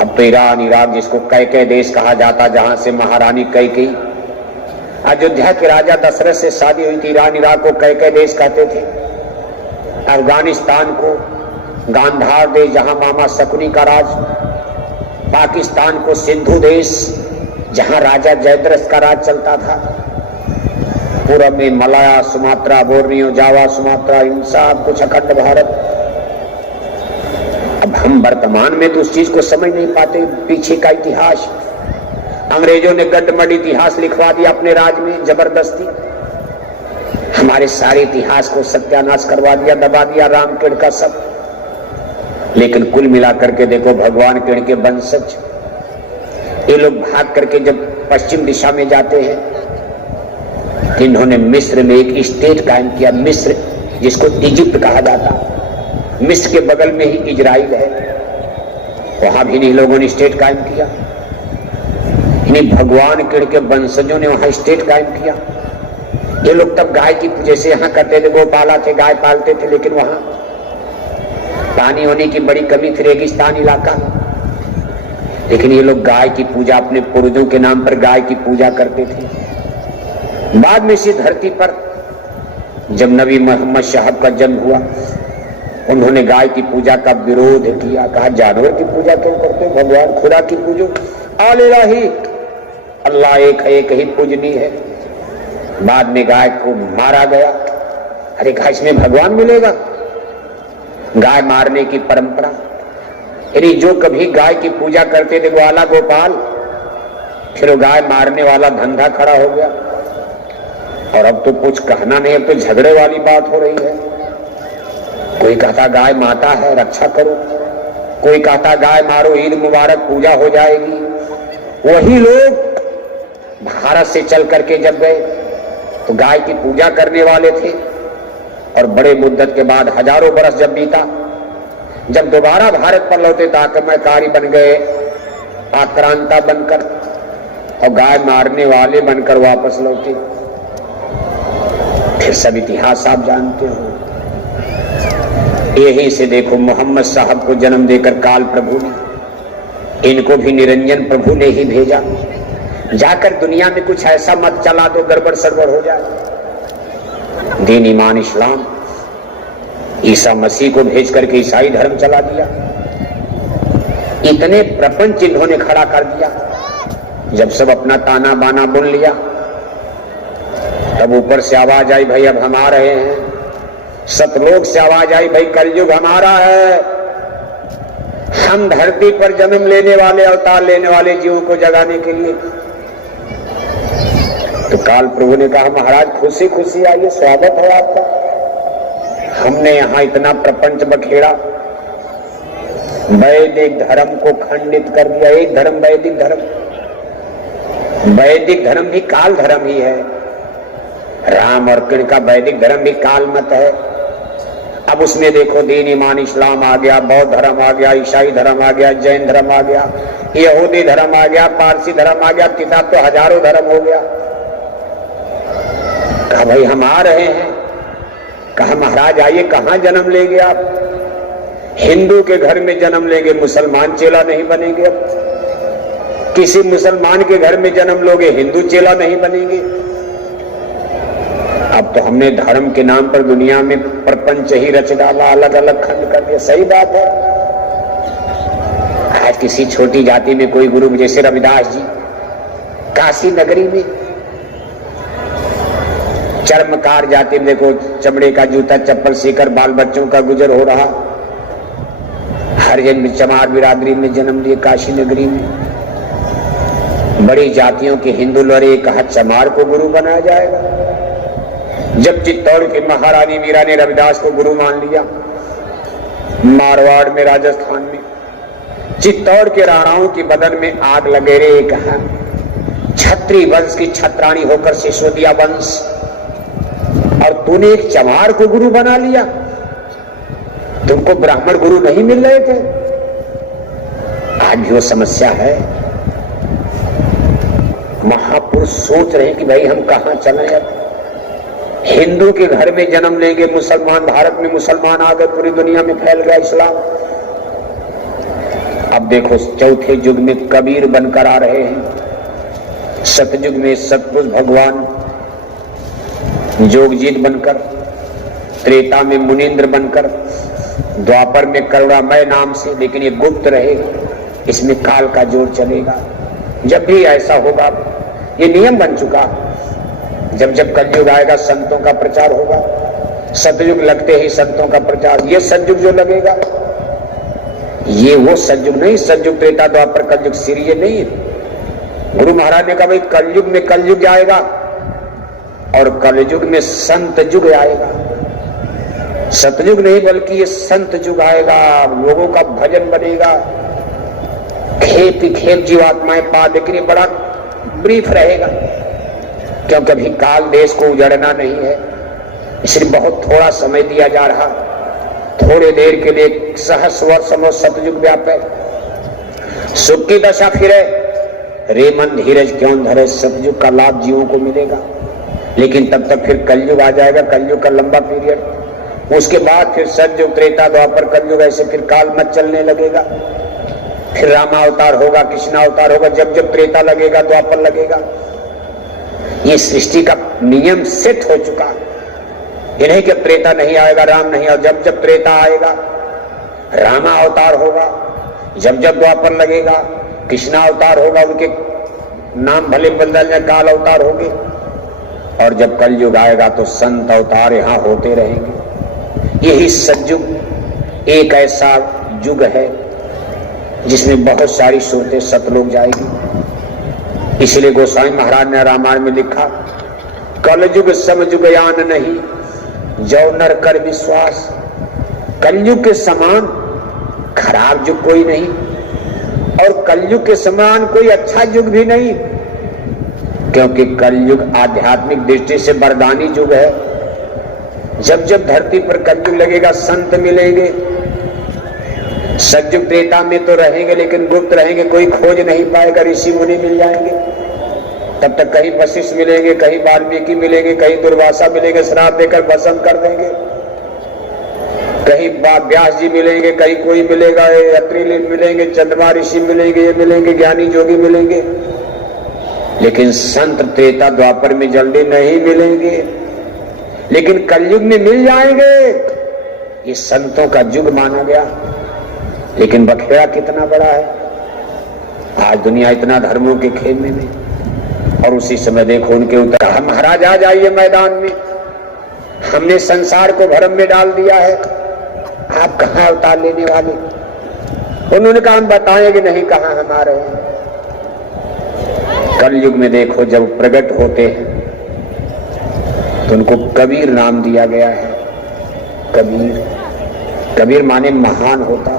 अब तो ईरान, इराक, जिसको कैके देश कहा जाता, जहां से महारानी कैकेयी, अयोध्या के राजा दशरथ से शादी हुई थी। ईरान, इराक को कैके देश कहते थे। अफगानिस्तान को गांधार देश, जहां मामा शकुनी का राज। पाकिस्तान को सिंधु देश, जहां राजा जयद्रथ का राज चलता था। पूरब में मलाया, सुमात्रा, बोर्नियो, जावा, सुमात्रा, इन सब कुछ अखंड भारत। अब हम वर्तमान में तो उस चीज को समझ नहीं पाते, पीछे का इतिहास। अंग्रेजों ने गड्ढमड इतिहास लिखवा दिया अपने राज में जबरदस्ती, हमारे सारे इतिहास को सत्यानाश करवा दिया, दबा दिया, रामकिण का सब। लेकिन कुल मिलाकर के देखो, भगवान किण के वंशज ये लोग भाग करके जब पश्चिम दिशा में जाते हैं, इन्होंने मिस्र में एक स्टेट कायम किया। मिस्र, जिसको इजिप्ट कहा जाता, मिस्र के बगल में ही इजराइल है, वहां भी इन लोगों ने स्टेट कायम किया। इन्हीं भगवान किण के वंशजों ने वहां स्टेट कायम किया। ये लोग तब गाय की, जैसे यहाँ करते थे, गोपाला थे, गाय पालते थे, लेकिन वहां पानी होने की बड़ी कमी थी, रेगिस्तान इलाका। लेकिन ये लोग गाय की पूजा, अपने पूर्वजों के नाम पर गाय की पूजा करते थे। बाद में इसी धरती पर जब नबी मोहम्मद साहब का जन्म हुआ, उन्होंने गाय की पूजा का विरोध किया। कहा जानवर की पूजा क्यों करते हो, भगवान खुदा की पूजो। आलिलाही, अल्लाह एक है, एक ही पूजनी है। बाद में गाय को मारा गया। अरे कहा इसमें भगवान मिलेगा? गाय मारने की परंपरा, यानी जो कभी गाय की पूजा करते थे ग्वाला गोपाल, फिर वो गाय मारने वाला धंधा खड़ा हो गया। और अब तो कुछ कहना नहीं, अब तो झगड़े वाली बात हो रही है। कोई कहता गाय माता है रक्षा करो, कोई कहता गाय मारो ईद मुबारक पूजा हो जाएगी। वही लोग भारत से चल करके जब गए तो गाय की पूजा करने वाले थे, और बड़े मुद्दत के बाद हजारों बरस जब बीता, जब दोबारा भारत पर लौटे तो आक्रमणकारी बन गए, आक्रांता बनकर और गाय मारने वाले बनकर वापस लौटे। फिर सब इतिहास आप जानते हो। यहीं से देखो मोहम्मद साहब को जन्म देकर काल प्रभु ने, इनको भी निरंजन प्रभु ने ही भेजा। जाकर दुनिया में कुछ ऐसा मत चला दो गड़बड़ सड़बड़ हो जाए। दीन ईमान इस्लाम, ईसा मसीह को भेज करके ईसाई धर्म चला दिया। इतने प्रपंच इन्होंने खड़ा कर दिया। जब सब अपना ताना बाना बुन लिया, तब ऊपर से आवाज आई भाई अब हम आ रहे हैं। सतलोक से आवाज आई भाई कलयुग हमारा है, हम धरती पर जन्म लेने वाले अवतार लेने वाले जीवों को जगाने के लिए। तो काल प्रभु ने कहा महाराज खुशी खुशी आइए, स्वागत है आपका। हमने यहां इतना प्रपंच बखेड़ा, वैदिक धर्म को खंडित कर दिया। एक धर्म वैदिक धर्म, वैदिक धर्म भी काल धर्म ही है। राम और कृष्ण का वैदिक धर्म भी काल मत है। अब उसमें देखो दीन ईमान इस्लाम आ गया, बौद्ध धर्म आ गया, ईसाई धर्म आ गया, जैन धर्म आ गया, यहूदी धर्म आ गया, पारसी धर्म आ गया, किताब तो हजारों धर्म हो गया। कहा भाई हम आ रहे हैं। कहा महाराज आइए, कहां जन्म लेंगे आप? हिंदू के घर में जन्म लेंगे, मुसलमान चेला नहीं बनेंगे। अब किसी मुसलमान के घर में जन्म लोगे, हिंदू चेला नहीं बनेंगे। अब तो हमने धर्म के नाम पर दुनिया में प्रपंच ही रच डाला, अलग अलग खंड कर दिया। सही बात है। आज किसी छोटी जाति में कोई गुरु जैसे रविदास जी काशी नगरी में, चर्मकार जाति में देखो चमड़े का जूता चप्पल सीकर बाल बच्चों का गुजर हो रहा। हरिजन में चमार बिरादरी में जन्म लिए काशी नगरी में। बड़ी जातियों के हिंदू लड़े, कहा चमार को गुरु बनाया जाएगा। जब चित्तौड़ की महारानी मीरा ने रविदास को गुरु मान लिया, मारवाड़ में राजस्थान में चित्तौड़ के राणाओं की बदन में आग लगे रे। कहा छत्री वंश की छत्राणी होकर सिसोदिया वंश, और तूने एक चमार को गुरु बना लिया। तुमको ब्राह्मण गुरु नहीं मिल रहे थे? आज भी वो समस्या है। महापुरुष सोच रहे हैं कि भाई हम कहां चले। अब हिंदू के घर में जन्म लेंगे, मुसलमान, भारत में मुसलमान आ गए, पूरी दुनिया में फैल गया इस्लाम। अब देखो चौथे युग में कबीर बनकर आ रहे हैं, सतयुग में सतपुरुष भगवान जोगजीत बनकर, त्रेता में मुनीन्द्र बनकर, द्वापर में करुणामय नाम से, लेकिन ये गुप्त रहेगा, इसमें काल का जोर चलेगा। जब भी ऐसा होगा, ये नियम बन चुका। जब जब कलयुग आएगा संतों का प्रचार होगा, सतयुग लगते ही संतों का प्रचार। ये सतयुग जो लगेगा, ये वो सतयुग नहीं, सतयुग त्रेता द्वापर कलयुग श्री ये नहीं है। गुरु महाराज ने कहा भाई कलयुग में कलयुग आएगा और कलयुग में संत युग आएगा। सतयुग नहीं बल्कि ये संत युग आएगा। लोगों का भजन बनेगा, खेप ही खेप जीवात्माएं पा, लेकिन ये बड़ा ब्रीफ रहेगा क्योंकि अभी काल देश को उजड़ना नहीं है, इसलिए बहुत थोड़ा समय दिया जा रहा। थोड़े देर के लिए सहस्र वर्षों सतयुग व्यापे, सुख की दशा फिरे, रे मन धीरज क्यों धरे। सतयुग का लाभ जीवों को मिलेगा, लेकिन तब तक फिर कलयुग आ जाएगा, कलयुग का लंबा पीरियड। उसके बाद फिर सतयुग त्रेता द्वापर कलयुग, ऐसे फिर काल मत चलने लगेगा। फिर रामावतार होगा, कृष्णावतार होगा, जब जब त्रेता लगेगा द्वापर लगेगा। ये सृष्टि का नियम सेट हो चुका। ये नहीं कि त्रेता नहीं आएगा, राम नहीं आएगा। जब जब त्रेता आएगा रामा अवतार होगा, जब जब द्वापर लगेगा कृष्णा अवतार होगा, उनके नाम भले बदल जाए, काल अवतार होंगे। और जब कलयुग आएगा तो संत अवतार यहां होते रहेंगे। यही सतयुग एक ऐसा युग है जिसमें बहुत सारी सूरतें सतलोक जाएगी। इसलिए गोसाई महाराज ने रामायण में लिखा, कलयुग समयुग यान नहीं, जौ नर कर विश्वास। कलयुग के समान खराब युग कोई नहीं और कलयुग के समान कोई अच्छा युग भी नहीं, क्योंकि कलयुग आध्यात्मिक दृष्टि से वरदानी युग है। जब जब धरती पर कलयुग लगेगा संत मिलेंगे। सतयुग त्रेता में तो रहेंगे लेकिन गुप्त रहेंगे, कोई खोज नहीं पाएगा, ऋषि मुनि मिल जाएंगे। तब तक कहीं वशिष्ठ मिलेंगे, कहीं वाल्मीकि मिलेंगे, कहीं दुर्वासा मिलेंगे, श्राप देकर भस्म कर देंगे। कहीं व्यास जी मिलेंगे, कहीं कोई मिलेगा, अत्रि मिलेंगे, चंद्रमा ऋषि मिलेंगे, ये मिलेंगे, ज्ञानी जोगी मिलेंगे, लेकिन संत त्रेता द्वापर में जल्दी नहीं मिलेंगे। लेकिन कलयुग में मिल जाएंगे। ये संतों का युग माना गया, लेकिन बखेड़ा कितना बड़ा है। आज दुनिया इतना धर्मों के खेमे में, और उसी समय देखो उनके उतर कहा, महाराज आ जाइए मैदान में, हमने संसार को भ्रम में डाल दिया है, आप कहां अवतार लेने वाले। उन्होंने कहा, हम बताएंगे नहीं कहां हम आ रहे हैं। कलयुग में देखो जब प्रकट होते हैं तो उनको कबीर नाम दिया गया है। कबीर, कबीर माने महान होता।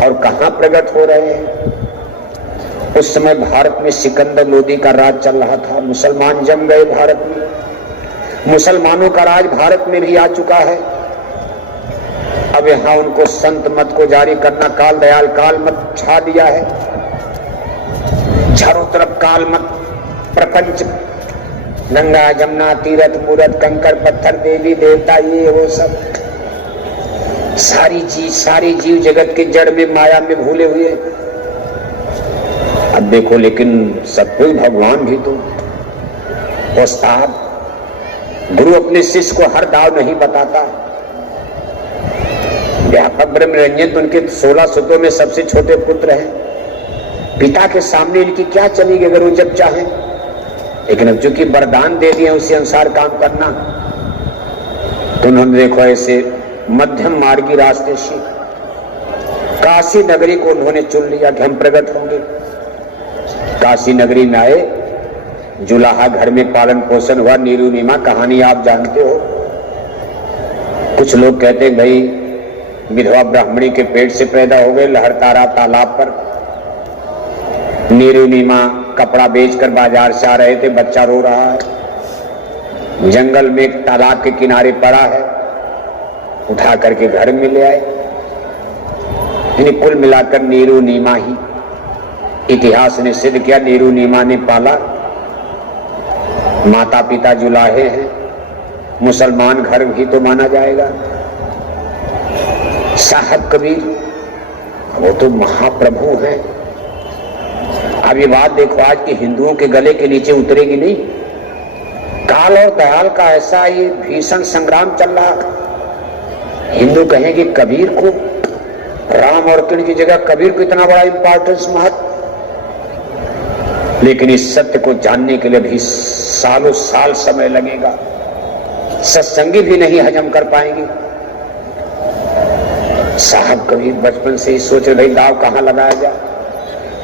और कहां प्रकट हो रहे हैं? उस समय भारत में सिकंदर लोदी का राज चल रहा था। मुसलमान जम गए भारत में, मुसलमानों का राज भारत में भी आ चुका है। अब यहां उनको संत मत को जारी करना, काल दयाल काल मत छा दिया है। चारों तरफ काल मत, प्रपंच, गंगा जमुना तीरथ मूरत कंकड़ पत्थर देवी देवता ये वो सब सारी जीव जगत के जड़ में माया में भूले हुए। अब देखो लेकिन सब कोई भगवान भी तो उस्ताद, गुरु अपने शिष्य को हर दाव नहीं बताता। व्यापक ब्रह्म रंजन तो उनके 16 सुतों में सबसे छोटे पुत्र हैं। पिता के सामने इनकी क्या चलेगी अगर वो जब चाहे, लेकिन अब चूंकि वरदान दे दिए उसी अनुसार काम करना, तो उन्होंने देखो ऐसे मध्यम मार्गी रास्ते से काशी नगरी को उन्होंने चुन लिया कि हम प्रकट होंगे। काशी नगरी में आए, जुलाहा घर में पालन पोषण हुआ, नीरू नीमा कहानी आप जानते हो। कुछ लोग कहते हैं भाई विधवा ब्राह्मणी के पेट से पैदा हो गए, लहरतारा तालाब पर नीरू नीमा कपड़ा बेचकर बाजार से आ रहे थे, बच्चा रो रहा है, जंगल में एक तालाब के किनारे पड़ा है, उठा करके घर में ले आए। कुल मिलाकर नीरू नीमा ही, इतिहास ने सिद्ध किया, नीरू नीमा ने पाला। माता पिता जुलाहे हैं, मुसलमान घर भी तो माना जाएगा। साहब कबीर वो तो महाप्रभु हैं। अब ये बात देखो आज के हिंदुओं के गले के नीचे उतरेगी नहीं। काल और दयाल का ऐसा ये भीषण संग्राम चल रहा, हिंदू कहेंगे कबीर को, राम और कृष्ण की जगह कबीर को इतना बड़ा इंपॉर्टेंस महत्व। लेकिन इस सत्य को जानने के लिए भी सालों साल समय लगेगा, सत्संगी भी नहीं हजम कर पाएंगे। साहब कबीर बचपन से ही सोच रहे दाव कहां लगाया जाए,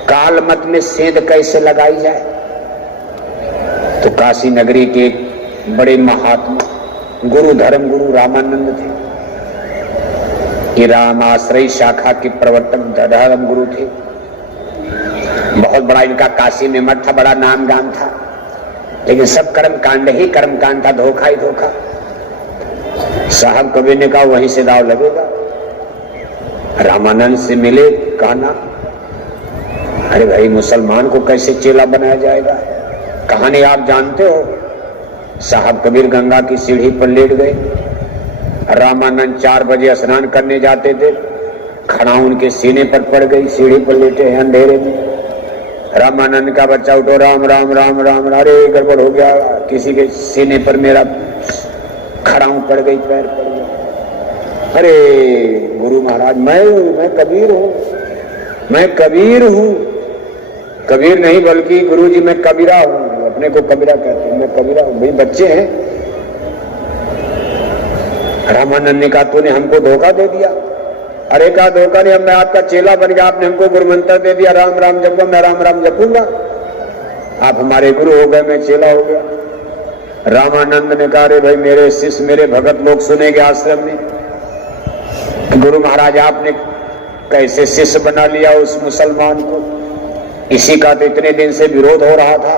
काल मत में सेंध कैसे लगाई जाए। तो काशी नगरी के एक बड़े महात्मा गुरु धर्म गुरु रामानंद थे। ये रामाश्रयी शाखा के प्रवर्तक धर्म गुरु थे। बहुत बड़ा इनका काशी में मठ था, बड़ा नाम गान था, लेकिन सब कर्म कांड ही कर्म कांड था, धोखा ही धोखा। साहब कबीर ने कहा वहीं से दाव लगेगा। रामानंद से मिले, कहना अरे भाई मुसलमान को कैसे चेला बनाया जाएगा, कहानी आप जानते हो। साहब कबीर गंगा की सीढ़ी पर लेट गए। रामानंद 4 बजे स्नान करने जाते थे, खड़ा उनके सीने पर पड़ गई, सीढ़ी पर लेटे हैं अंधेरे में। रामानंद का बच्चा उठो, राम राम राम राम, अरे गड़बड़ हो गया, किसी के सीने पर मेरा खड़ा पड़ गई, पैर पड़ गया। अरे गुरु महाराज मैं कबीर हूं, मैं कबीर हूं। कबीर नहीं बल्कि गुरु जी मैं कबीरा हूं, अपने को कबीरा कहते हैं, मैं कबीरा हूं। भाई बच्चे हैं। रामानंद ने कहा तूने हमको धोखा दे दिया, अरे कहा धोखा नहीं, अब मैं आपका चेला बन गया, आपने हमको गुरु मंत्र दे दिया, राम राम जपो, मैं राम राम जपूंगा, आप हमारे गुरु हो गए, मैं चेला हो गया। रामानंद ने कहा अरे भाई मेरे शिष्य मेरे भगत लोग सुनेंगे आश्रम में, गुरु महाराज आपने कैसे शिष्य बना लिया उस मुसलमान को, इसी का तो इतने दिन से विरोध हो रहा था।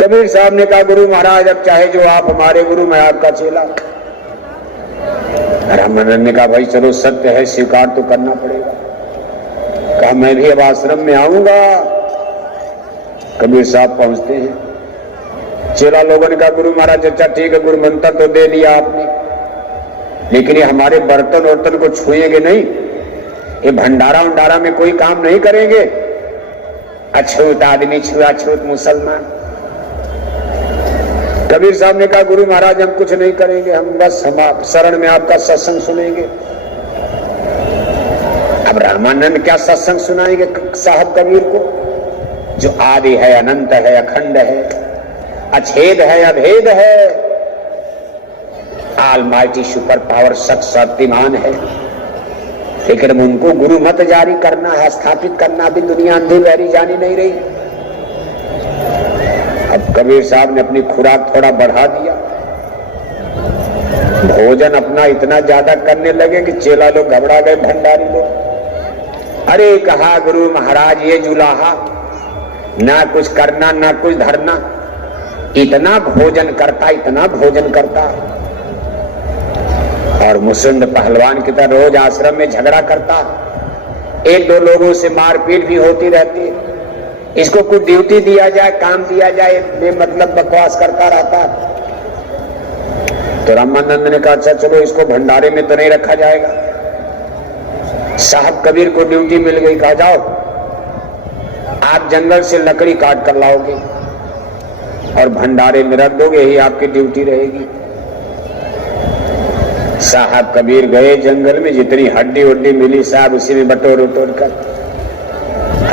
कबीर साहब ने कहा गुरु महाराज अब चाहे जो आप हमारे गुरु, मैं आपका चेला। रामानंद ने कहा भाई चलो सत्य है स्वीकार तो करना पड़ेगा। कहा मैं भी अब आश्रम में आऊंगा। कबीर साहब पहुंचते हैं, चेला लोगों ने कहा गुरु महाराज अच्छा ठीक है, गुरु मंत्र तो दे दिया आपने, लेकिन ये हमारे बर्तन वर्तन को छुएंगे नहीं, ये भंडारा उंडारा में कोई काम नहीं करेंगे, अछूत आदमी छुआछूत मुसलमान। कबीर साहब ने कहा गुरु महाराज हम कुछ नहीं करेंगे, हम बस हम आप शरण में आपका सत्संग सुनेंगे। अब रामानंद क्या सत्संग सुनाएंगे साहब कबीर को, जो आदि है, अनंत है, अखंड है, अछेद है, अभेद है, ऑलमाइटी सुपर पावर शक्तिमान है, लेकिन उनको गुरु मत जारी करना है, स्थापित करना, अभी दुनिया अंधी बहरी जानी नहीं रही। अब कबीर साहब ने अपनी खुराक थोड़ा बढ़ा दिया, भोजन अपना इतना ज्यादा करने लगे कि चेला लोग घबरा गए, भंडारी लोग। अरे कहा गुरु महाराज ये जुलाहा ना कुछ करना ना कुछ धरना, इतना भोजन करता, इतना भोजन करता, और मुसुंड पहलवान की तरह रोज आश्रम में झगड़ा करता, एक दो लोगों से मारपीट भी होती रहती, इसको कुछ ड्यूटी दिया जाए, काम दिया जाए, बेमतलब बकवास करता रहता। तो रामानंद ने कहा अच्छा चलो इसको भंडारे में तो नहीं रखा जाएगा। साहब कबीर को ड्यूटी मिल गई, कहा जाओ आप जंगल से लकड़ी काट कर लाओगे और भंडारे में रख दोगे, यही आपकी ड्यूटी रहेगी। साहब कबीर गए जंगल में, जितनी हड्डी उड्डी मिली साहब उसी में बटोर उटोर कर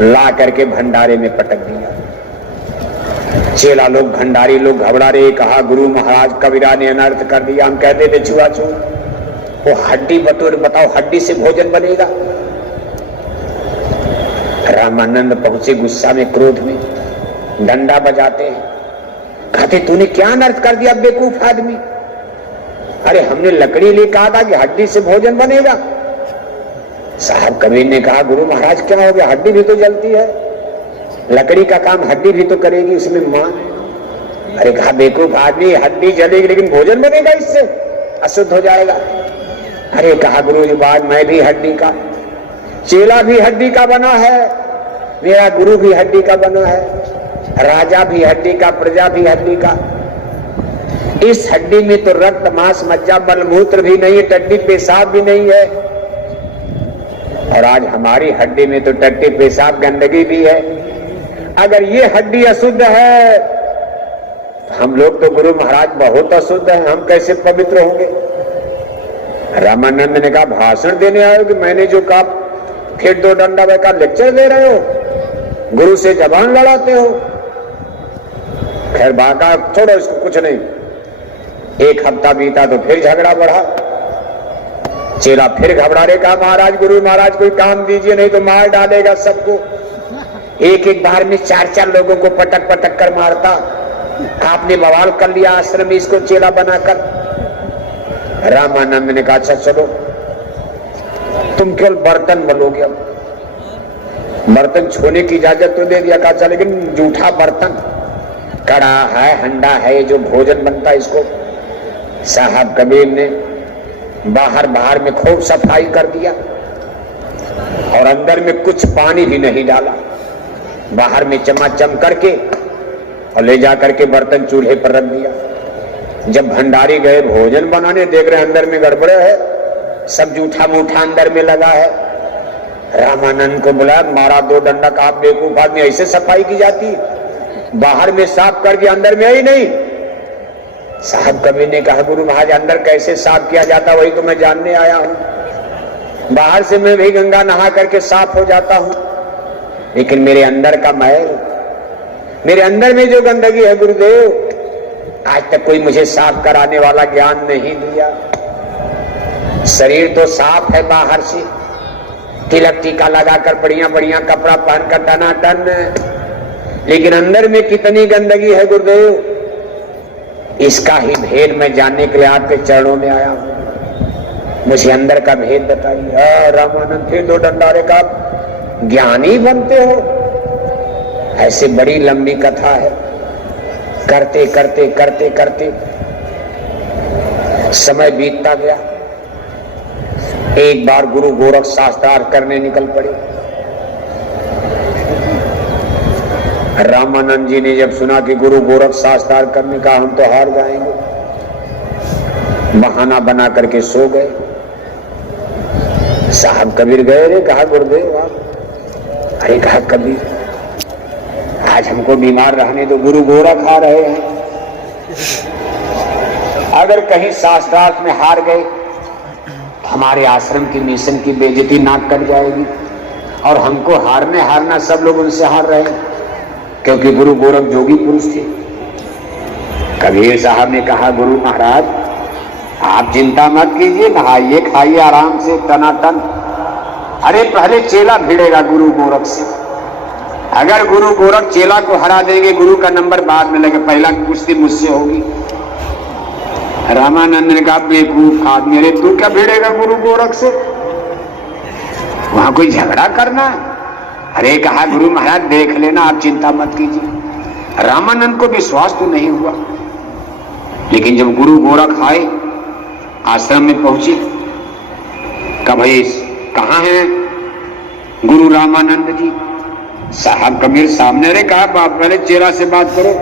ला करके भंडारे में पटक दिया। चेला लोग भंडारी लोग घबरा रहे, कहा गुरु महाराज कबीरा ने अनर्थ कर दिया, हम कहते थे छुआछूत, वो हड्डी बटोर, बताओ हड्डी से भोजन बनेगा। रामानंद पहुंचे गुस्सा में, क्रोध में, डंडा बजाते हैं, कहते तूने क्या अनर्थ कर दिया बेवकूफ आदमी, अरे हमने लकड़ी लिए कहा था कि हड्डी से भोजन बनेगा। साहब कबीर ने कहा गुरु महाराज क्या हो गया, हड्डी भी तो जलती है, लकड़ी का काम हड्डी भी तो करेगी, उसमें मान। अरे कहा बेवकूफ आदमी, हड्डी जलेगी लेकिन भोजन बनेगा इससे, अशुद्ध हो जाएगा। अरे कहा गुरु जी बात, मैं भी हड्डी का, चेला भी हड्डी का बना है, मेरा गुरु भी हड्डी का बना है, राजा भी हड्डी का, प्रजा भी हड्डी का। इस हड्डी में तो रक्त मांस मज्जा मलमूत्र भी नहीं है, टट्टी पेशाब भी नहीं है, और आज हमारी हड्डी में तो टट्टी पेशाब गंदगी भी है। अगर ये हड्डी अशुद्ध है तो हम लोग तो गुरु महाराज बहुत अशुद्ध हैं, हम कैसे पवित्र होंगे। रामानंद ने कहा भाषण देने आए हो कि मैंने जो कहा फिर दो डंडा बेकार लेक्चर दे रहे हो, गुरु से जबान लड़ाते हो। खैर बाका छोड़ो इसको, कुछ नहीं। एक हफ्ता बीता तो फिर झगड़ा बढ़ा, चेला फिर घबरा रहे, कहा महाराज गुरु महाराज कोई काम दीजिए नहीं तो मार डालेगा सबको। एक एक बार में चार चार लोगों को पटक पटक कर मारता, आपने बवाल कर लिया आश्रम में इसको चेला बनाकर। रामानंद ने कहा अच्छा चलो तुम केवल बर्तन मलोगे, अब बर्तन छूने की इजाजत तो दे दिया, कहा अच्छा लेकिन जूठा बर्तन, कड़ा है, हंडा है, जो भोजन बनता है इसको। साहब कबीर ने बाहर बाहर में खूब सफाई कर दिया और अंदर में कुछ पानी भी नहीं डाला, बाहर में चमाचम करके और ले जा करके बर्तन चूल्हे पर रख दिया। जब भंडारी गए भोजन बनाने, देख रहे अंदर में गड़बड़ है, सब जूठा मूठा अंदर में लगा है। रामानंद को बुलाया, मारा दो डंडा, का आप बेवकूफ आदमी, ऐसे सफाई की जाती, बाहर में साफ कर दिया अंदर में ही नहीं। साहब कबीर ने कहा गुरु महाराज अंदर कैसे साफ किया जाता वही तो मैं जानने आया हूं, बाहर से मैं भी गंगा नहा करके साफ हो जाता हूं, लेकिन मेरे अंदर का मैल, मेरे अंदर में जो गंदगी है गुरुदेव, आज तक कोई मुझे साफ कराने वाला ज्ञान नहीं दिया। शरीर तो साफ है बाहर से, तिलक टीका लगाकर बढ़िया बढ़िया कपड़ा पहनकर टनाटन, लेकिन अंदर में कितनी गंदगी है गुरुदेव, इसका ही भेद मैं जानने के लिए आपके चरणों में आया हूं। मुझे अंदर का भेद बताइए। रामानंद फिर दो डंडारे का ज्ञानी बनते हो, ऐसी बड़ी लंबी कथा है। करते करते करते करते समय बीतता गया। एक बार गुरु गोरख शास्त्रार्थ करने निकल पड़े। रामानंद जी ने जब सुना कि गुरु गोरख शास्त्रार्थ करने का, हम तो हार जाएंगे, बहाना बना करके सो गए। साहब कबीर गए रे, कहा गुरुदेव आप? अरे कहा कबीर आज हमको बीमार रहने दो, गुरु गोरख आ रहे हैं। अगर कहीं शास्त्रार्थ में हार गए तो हमारे आश्रम की मिशन की बेइज्जती नाक कट जाएगी, और हमको हारने हारना, सब लोग उनसे हार रहे हैं, क्योंकि गुरु गोरख जोगी पुरुष थे। कबीर साहब ने कहा गुरु महाराज आप चिंता मत कीजिए, नहाइए खाइए आराम से टनाटन। अरे पहले चेला भिड़ेगा गुरु गोरख से, अगर गुरु गोरख चेला को हरा देंगे, गुरु का नंबर बाद में लगेगा, पहला कुश्ती मुझसे होगी। रामानंद ने कहा बेवकूफ आदमी, अरे तू क्या भिड़ेगा गुरु गोरख से, वहां कोई झगड़ा करना है? अरे कहा गुरु महाराज देख लेना, आप चिंता मत कीजिए। रामानंद को विश्वास तो नहीं हुआ, लेकिन जब गुरु गोरख आए, आश्रम में पहुंचे, कहा भाई कहां हैं गुरु रामानंद जी? साहब कबीर सामने रे। कहा पहले चेला से बात करो,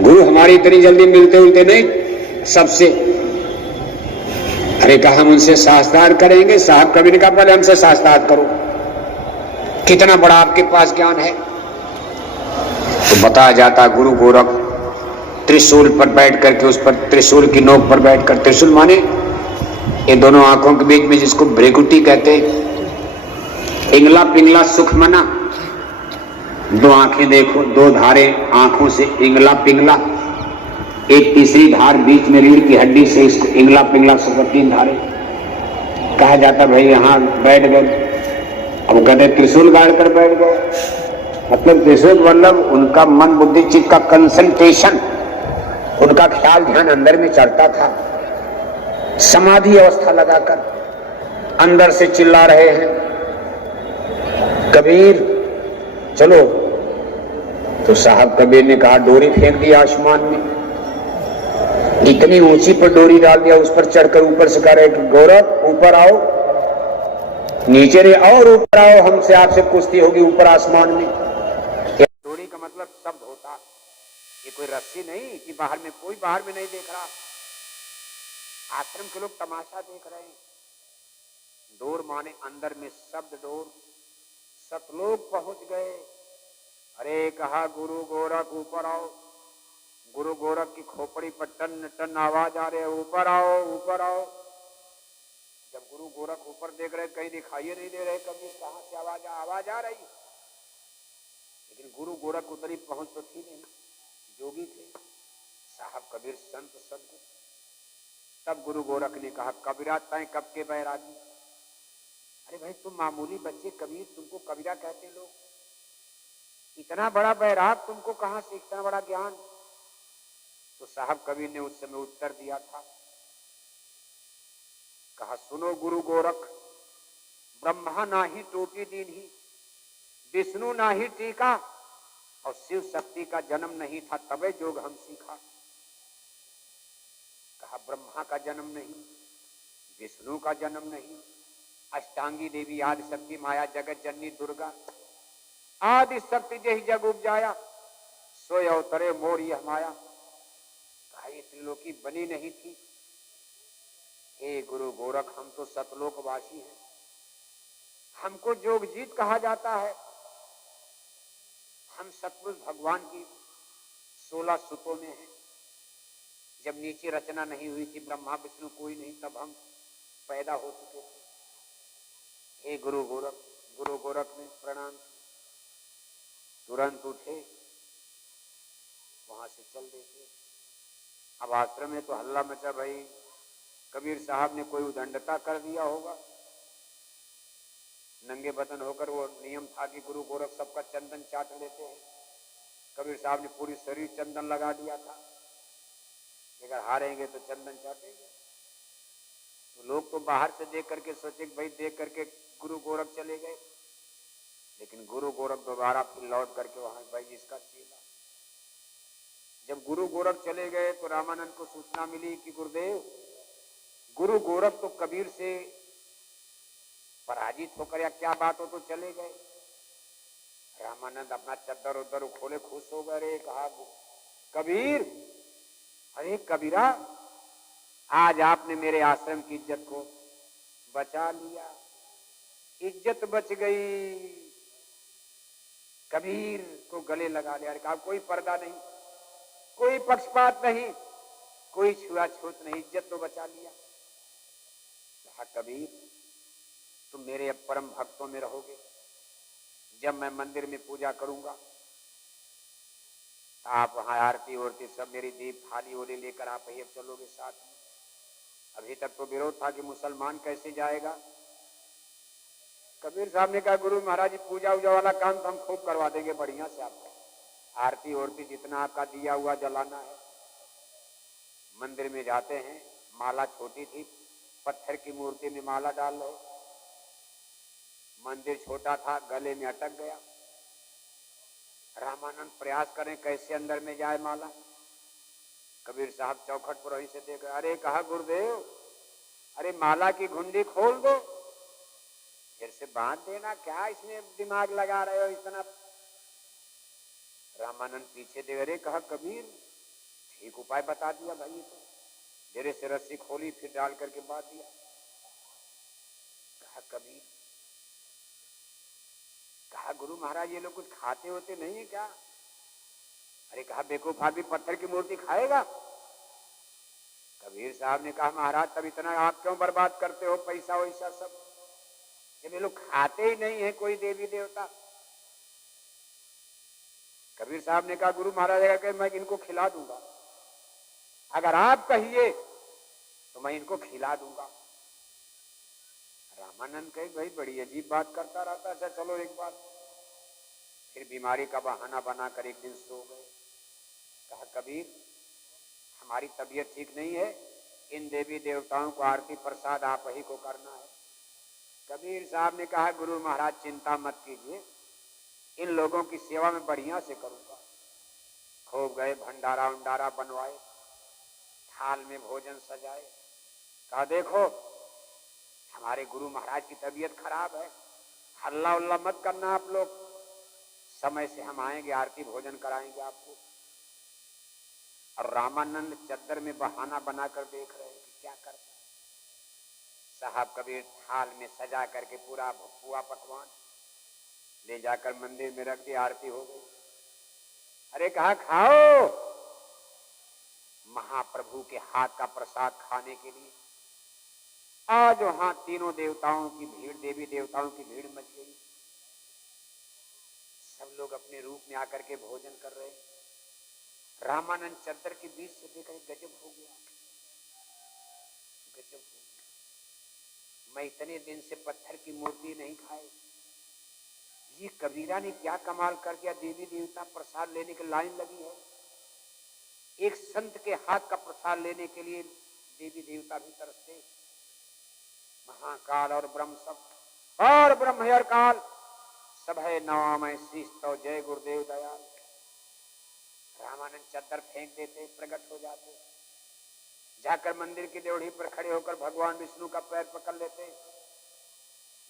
गुरु हमारी इतनी जल्दी मिलते उलते नहीं सबसे। अरे कहा हम उनसे शास्त्रार्थ करेंगे। साहब कबीर ने कहा पहले हमसे शास्त्रार्थ करो, कितना बड़ा आपके पास ज्ञान है। तो बताया जाता गुरु गोरख त्रिशूल पर बैठ करके, उस पर त्रिशूल की नोक पर बैठकर, त्रिशूल माने ये दोनों आंखों के बीच में जिसको भ्रेकुटी कहते हैं, इंगला पिंगला सुख मना, दो आंखें देखो, दो धारें आंखों से, इंगला पिंगला, एक तीसरी धार बीच में रीढ़ की हड्डी से, इसको इंगला पिंगला सुख, तीन धारें। कहा जाता भाई यहां बैठ गए। अब कहते त्रिशूल गाड़ कर बैठ गए, मतलब त्रिशूल मतलब उनका मन बुद्धि चित्त का कंसंट्रेशन, उनका ख्याल ध्यान अंदर में चढ़ता था। समाधि अवस्था लगाकर अंदर से चिल्ला रहे हैं कबीर चलो। तो साहब कबीर ने कहा डोरी फेंक दी आसमान में, इतनी ऊंची पर डोरी डाल दिया, उस पर चढ़कर ऊपर से कह रहे कि गोरख ऊपर आओ, नीचे रे और ऊपर आओ, हमसे आपसे कुश्ती होगी ऊपर आसमान में। डोरी का मतलब शब्द होता, ये कोई रस्सी नहीं कि बाहर में, कोई बाहर में नहीं देख रहा, आश्रम के लोग तमाशा देख रहे हैं। डोर माने अंदर में शब्द डोर। सतलोक पहुंच गए। अरे कहा गुरु गोरख ऊपर आओ। गुरु गोरख की खोपड़ी पर टन टन आवाज आ रही है, ऊपर आओ ऊपर आओ। जब गुरु गोरख ऊपर देख रहे, कहीं दिखाई नहीं दे रहे, कभी कहां से आवाज आ रही, लेकिन गुरु गोरख उतरी पहुंच तो थी नहीं, जोगी थे साहब कबीर संत सदगुरु। तब गुरु गोरख ने कहा कबीरा तय कब के बैरागी। अरे भाई तुम मामूली बच्चे कबीर, तुमको कबीरा कहते लोग, इतना बड़ा बैराग तुमको कहां से, इतना बड़ा ज्ञान। तो साहब कबीर ने उस समय उत्तर दिया था, कहा सुनो गुरु गोरख, ब्रह्मा नाही टोपी दीन्ही, विष्णु नाही टीका, और शिव शक्ति का जन्म नहीं था तबे योग हम सीखा। कहा ब्रह्मा का जन्म नहीं, विष्णु का जन्म नहीं, अष्टांगी देवी आदि शक्ति माया जगत जननी दुर्गा, आदि शक्ति जही जग उपजाया, सोय अवतरे मोर यह माया। कहा ये त्रिलोकी बनी नहीं थी। हे गुरु गोरख हम तो सतलोकवासी हैं, हमको जोगजीत कहा जाता है, हम सतपुरुष भगवान की 16 सुतों में हैं। जब नीचे रचना नहीं हुई थी, ब्रह्मा विष्णु कोई नहीं, तब हम पैदा हो चुके थे। हे गुरु गोरख। गुरु गोरख ने प्रणाम, तुरंत उठे, वहां से चल देते। अब आश्रम में तो हल्ला मचा भाई, कबीर साहब ने कोई उदंडता कर दिया होगा, नंगे बदन होकर, वो नियम था कि गुरु गोरख सबका चंदन चाट लेते हैं। कबीर साहब ने पूरी शरीर चंदन लगा दिया था, अगर हारेंगे तो चंदन चाटेंगे। तो लोग तो बाहर से देख करके सोचे भाई देख करके गुरु गोरख चले गए, लेकिन गुरु गोरख दोबारा फिर लौट करके वहां भाई इसका चेला। जब गुरु गोरख चले गए तो रामानंद को सूचना मिली कि गुरुदेव, गुरु गोरख तो कबीर से पराजित होकर या क्या बात हो तो चले गए। रामानंद अपना चद्दर उद्दर खोले, खुश हो गए। कहा कबीर, अरे कबीरा, आज आपने मेरे आश्रम की इज्जत को बचा लिया, इज्जत बच गई। कबीर को गले लगा लिया। कहा कोई पर्दा नहीं, कोई पक्षपात नहीं, कोई छुआछूत नहीं, इज्जत तो बचा लिया। कहा कबीर, तुम मेरे अब परम भक्तों में रहोगे। जब मैं मंदिर में पूजा करूंगा, आप वहां आरती ओरती सब मेरी दीप थाली ओली लेकर आप ही अब चलोगे साथ में। अभी तक तो विरोध था कि मुसलमान कैसे जाएगा। कबीर साहब ने कहा गुरु महाराज जी, पूजा उजा वाला काम तो हम खूब करवा देंगे बढ़िया से आपका। आरती ओरती जितना आपका दिया हुआ जलाना है। मंदिर में जाते हैं, माला छोटी थी, पत्थर की मूर्ति में माला डाल रहे। मंदिर छोटा था, गले में अटक गया। रामानंद प्रयास करें कैसे अंदर में जाए माला। कबीर साहब चौखट पर वहीं से देख रहे। अरे कहा गुरुदेव, अरे माला की घुंडी खोल दो, फिर से बांध देना, क्या इसमें दिमाग लगा रहे हो इतना। रामानंद पीछे देख रहे। कहा कबीर, ठीक उपाय बता दिया भाई। तो धीरे से रस्सी खोली, फिर डाल करके बांध दिया। कहा कबीर, कहा गुरु महाराज ये लोग कुछ खाते होते नहीं है क्या। अरे कहा बेवकूफ आदमी पत्थर की मूर्ति खाएगा। कबीर साहब ने कहा महाराज, तब इतना आप क्यों बर्बाद करते हो पैसा वैसा सब, जब ये लोग खाते ही नहीं है कोई देवी देवता। कबीर साहब ने कहा गुरु महाराज अगर मैं इनको खिला दूंगा, अगर आप कहिए तो मैं इनको खिला दूंगा। रामानंद कहे भाई बड़ी अजीब बात करता रहता। अच्छा चलो एक बार। फिर बीमारी का बहाना बनाकर एक दिन सो गए। कहा कबीर, हमारी तबीयत ठीक नहीं है, इन देवी देवताओं को आरती प्रसाद आप ही को करना है। कबीर साहब ने कहा गुरु महाराज चिंता मत कीजिए, इन लोगों की सेवा में बढ़िया से करूंगा। खूब गए, भंडारा उंडारा बनवाए, थाल में भोजन सजाए। कहा देखो हमारे गुरु महाराज की तबीयत खराब है, हल्ला उल्ला मत करना आप लोग, समय से हम आएंगे, आरती भोजन कराएंगे आपको। और रामानंद चद्दर में बहाना बनाकर देख रहे हैं कि क्या करता है। साहब कबीर थाल में सजा करके पूरा पुआ पकवान ले जाकर मंदिर में रख दी, आरती हो गई। अरे कहा खाओ, महाप्रभु के हाथ का प्रसाद खाने के लिए आज वहां तीनों देवताओं की भीड़, देवी देवताओं की भीड़ मच गई। सब लोग अपने रूप में आकर के भोजन कर रहे हैं। रामानंद चद्दर के बीच से देखा, गजब हो गया, गजब हो गया। मैं इतने दिन से पत्थर की मूर्ति नहीं खाई, ये कबीरा ने क्या कमाल कर दिया। देवी देवता प्रसाद लेने की लाइन लगी है। एक संत के हाथ का प्रसाद लेने के लिए देवी देवता भी तरसते। महाकाल और ब्रह्म सब, और ब्रह्म और काल सब है नाम शीश तो जय गुरुदेव दयाल। रामानंद चद्दर फेंक देते, प्रकट हो जाते, जाकर मंदिर की ड्योढ़ी पर खड़े होकर भगवान विष्णु का पैर पकड़ लेते।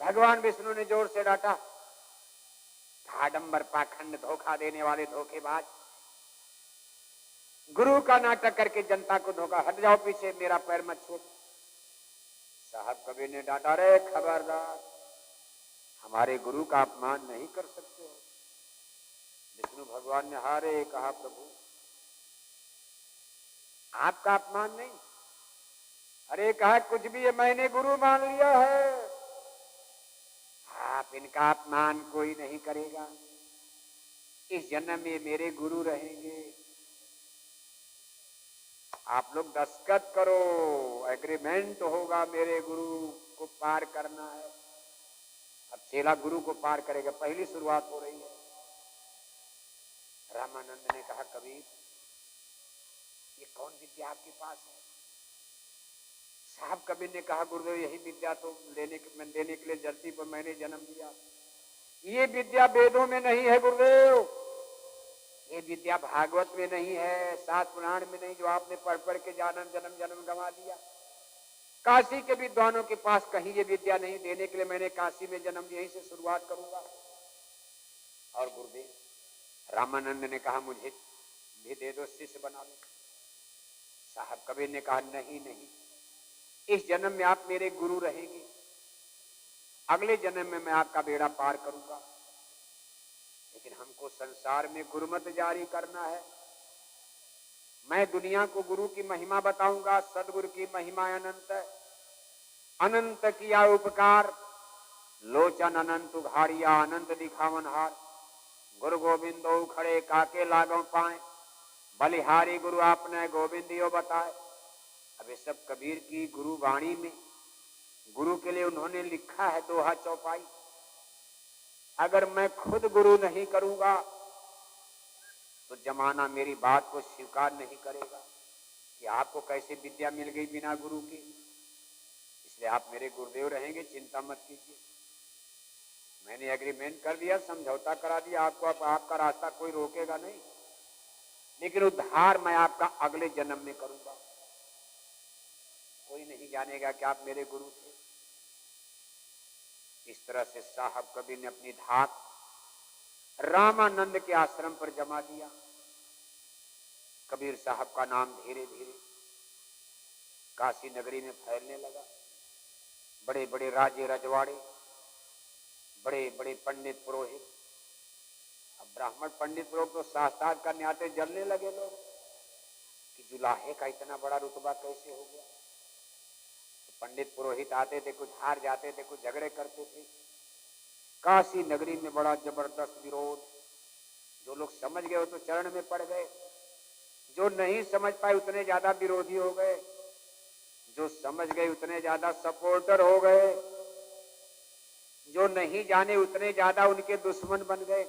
भगवान विष्णु ने जोर से डांटा, आडंबर पाखंड धोखा देने वाले धोखेबाज, गुरु का नाटक करके जनता को धोखा, हट जाओ पीछे, मेरा पैर मत छू। साहब कबीर ने डांटा, रे खबरदार, हमारे गुरु का अपमान नहीं कर सकते हो। विष्णु भगवान ने हारे कहा प्रभु आपका अपमान नहीं। अरे कहा कुछ भी है, मैंने गुरु मान लिया है, आप इनका अपमान कोई नहीं करेगा, इस जन्म में मेरे गुरु रहेंगे। आप लोग दस्तखत करो, एग्रीमेंट होगा, मेरे गुरु को पार करना है। अब चेला गुरु को पार करेगा, पहली शुरुआत हो रही है। रामानंद ने कहा, कबीर ये कौन विद्या आपके पास है? साहब कबीर ने कहा, गुरुदेव यही विद्या तो देने के लिए धरती पर मैंने जन्म लिया। ये विद्या वेदों में नहीं है गुरुदेव, ये विद्या भागवत में नहीं है, शास्त्र पुराण में नहीं, जो आपने पढ़ पढ़ के जन्म गंवा दिया। काशी के विद्वानों के पास कहीं ये विद्या नहीं, देने के लिए मैंने काशी में जन्म लिया, यहीं से शुरुआत करूंगा। और गुरुदेव रामानंद ने कहा, मुझे भी दे दो, शिष्य बना लो। साहब कबीर ने कहा, नहीं नहीं, इस जन्म में आप मेरे गुरु रहेंगे, अगले जन्म में मैं आपका बेड़ा पार करूंगा, लेकिन हमको संसार में गुरुमत जारी करना है। मैं दुनिया को गुरु की महिमा बताऊंगा, सदगुरु की महिमा अनंत है। अनंत किया उपकार, लोचन अनंत उघारिया, अनंत दिखावन हार। गुरु गोविंदो खड़े काके लागों पाए, बलिहारी गुरु आपने गोविंदियो बताए। अब ये सब कबीर की गुरु वाणी में गुरु के लिए उन्होंने लिखा है दोहा चौपाई। अगर मैं खुद गुरु नहीं करूंगा तो जमाना मेरी बात को स्वीकार नहीं करेगा कि आपको कैसे विद्या मिल गई बिना गुरु के। इसलिए आप मेरे गुरुदेव रहेंगे, चिंता मत कीजिए। मैंने एग्रीमेंट कर दिया, समझौता करा दिया आपको, अब आपका रास्ता कोई रोकेगा नहीं, लेकिन उद्धार मैं आपका अगले जन्म में करूंगा। कोई नहीं जानेगा कि आप मेरे गुरु थे। इस तरह से साहब कबीर ने अपनी धाक रामानंद के आश्रम पर जमा दिया। कबीर साहब का नाम धीरे धीरे काशी नगरी में फैलने लगा। बड़े बड़े राजे रजवाड़े, बड़े बड़े पंडित पुरोहित, अब ब्राह्मण पंडित पुरोहित तो शास्त्रार्थ करने आते, जलने लगे लोग कि जुलाहे का इतना बड़ा रुतबा कैसे हो गया। पंडित पुरोहित आते थे, कुछ हार जाते थे, कुछ झगड़े करते थे। काशी नगरी में बड़ा जबरदस्त विरोध। जो लोग समझ गए वो तो चरण में पड़ गए, जो नहीं समझ पाए उतने ज्यादा विरोधी हो गए, जो समझ गए उतने ज्यादा सपोर्टर हो गए, जो नहीं जाने उतने ज्यादा उनके दुश्मन बन गए।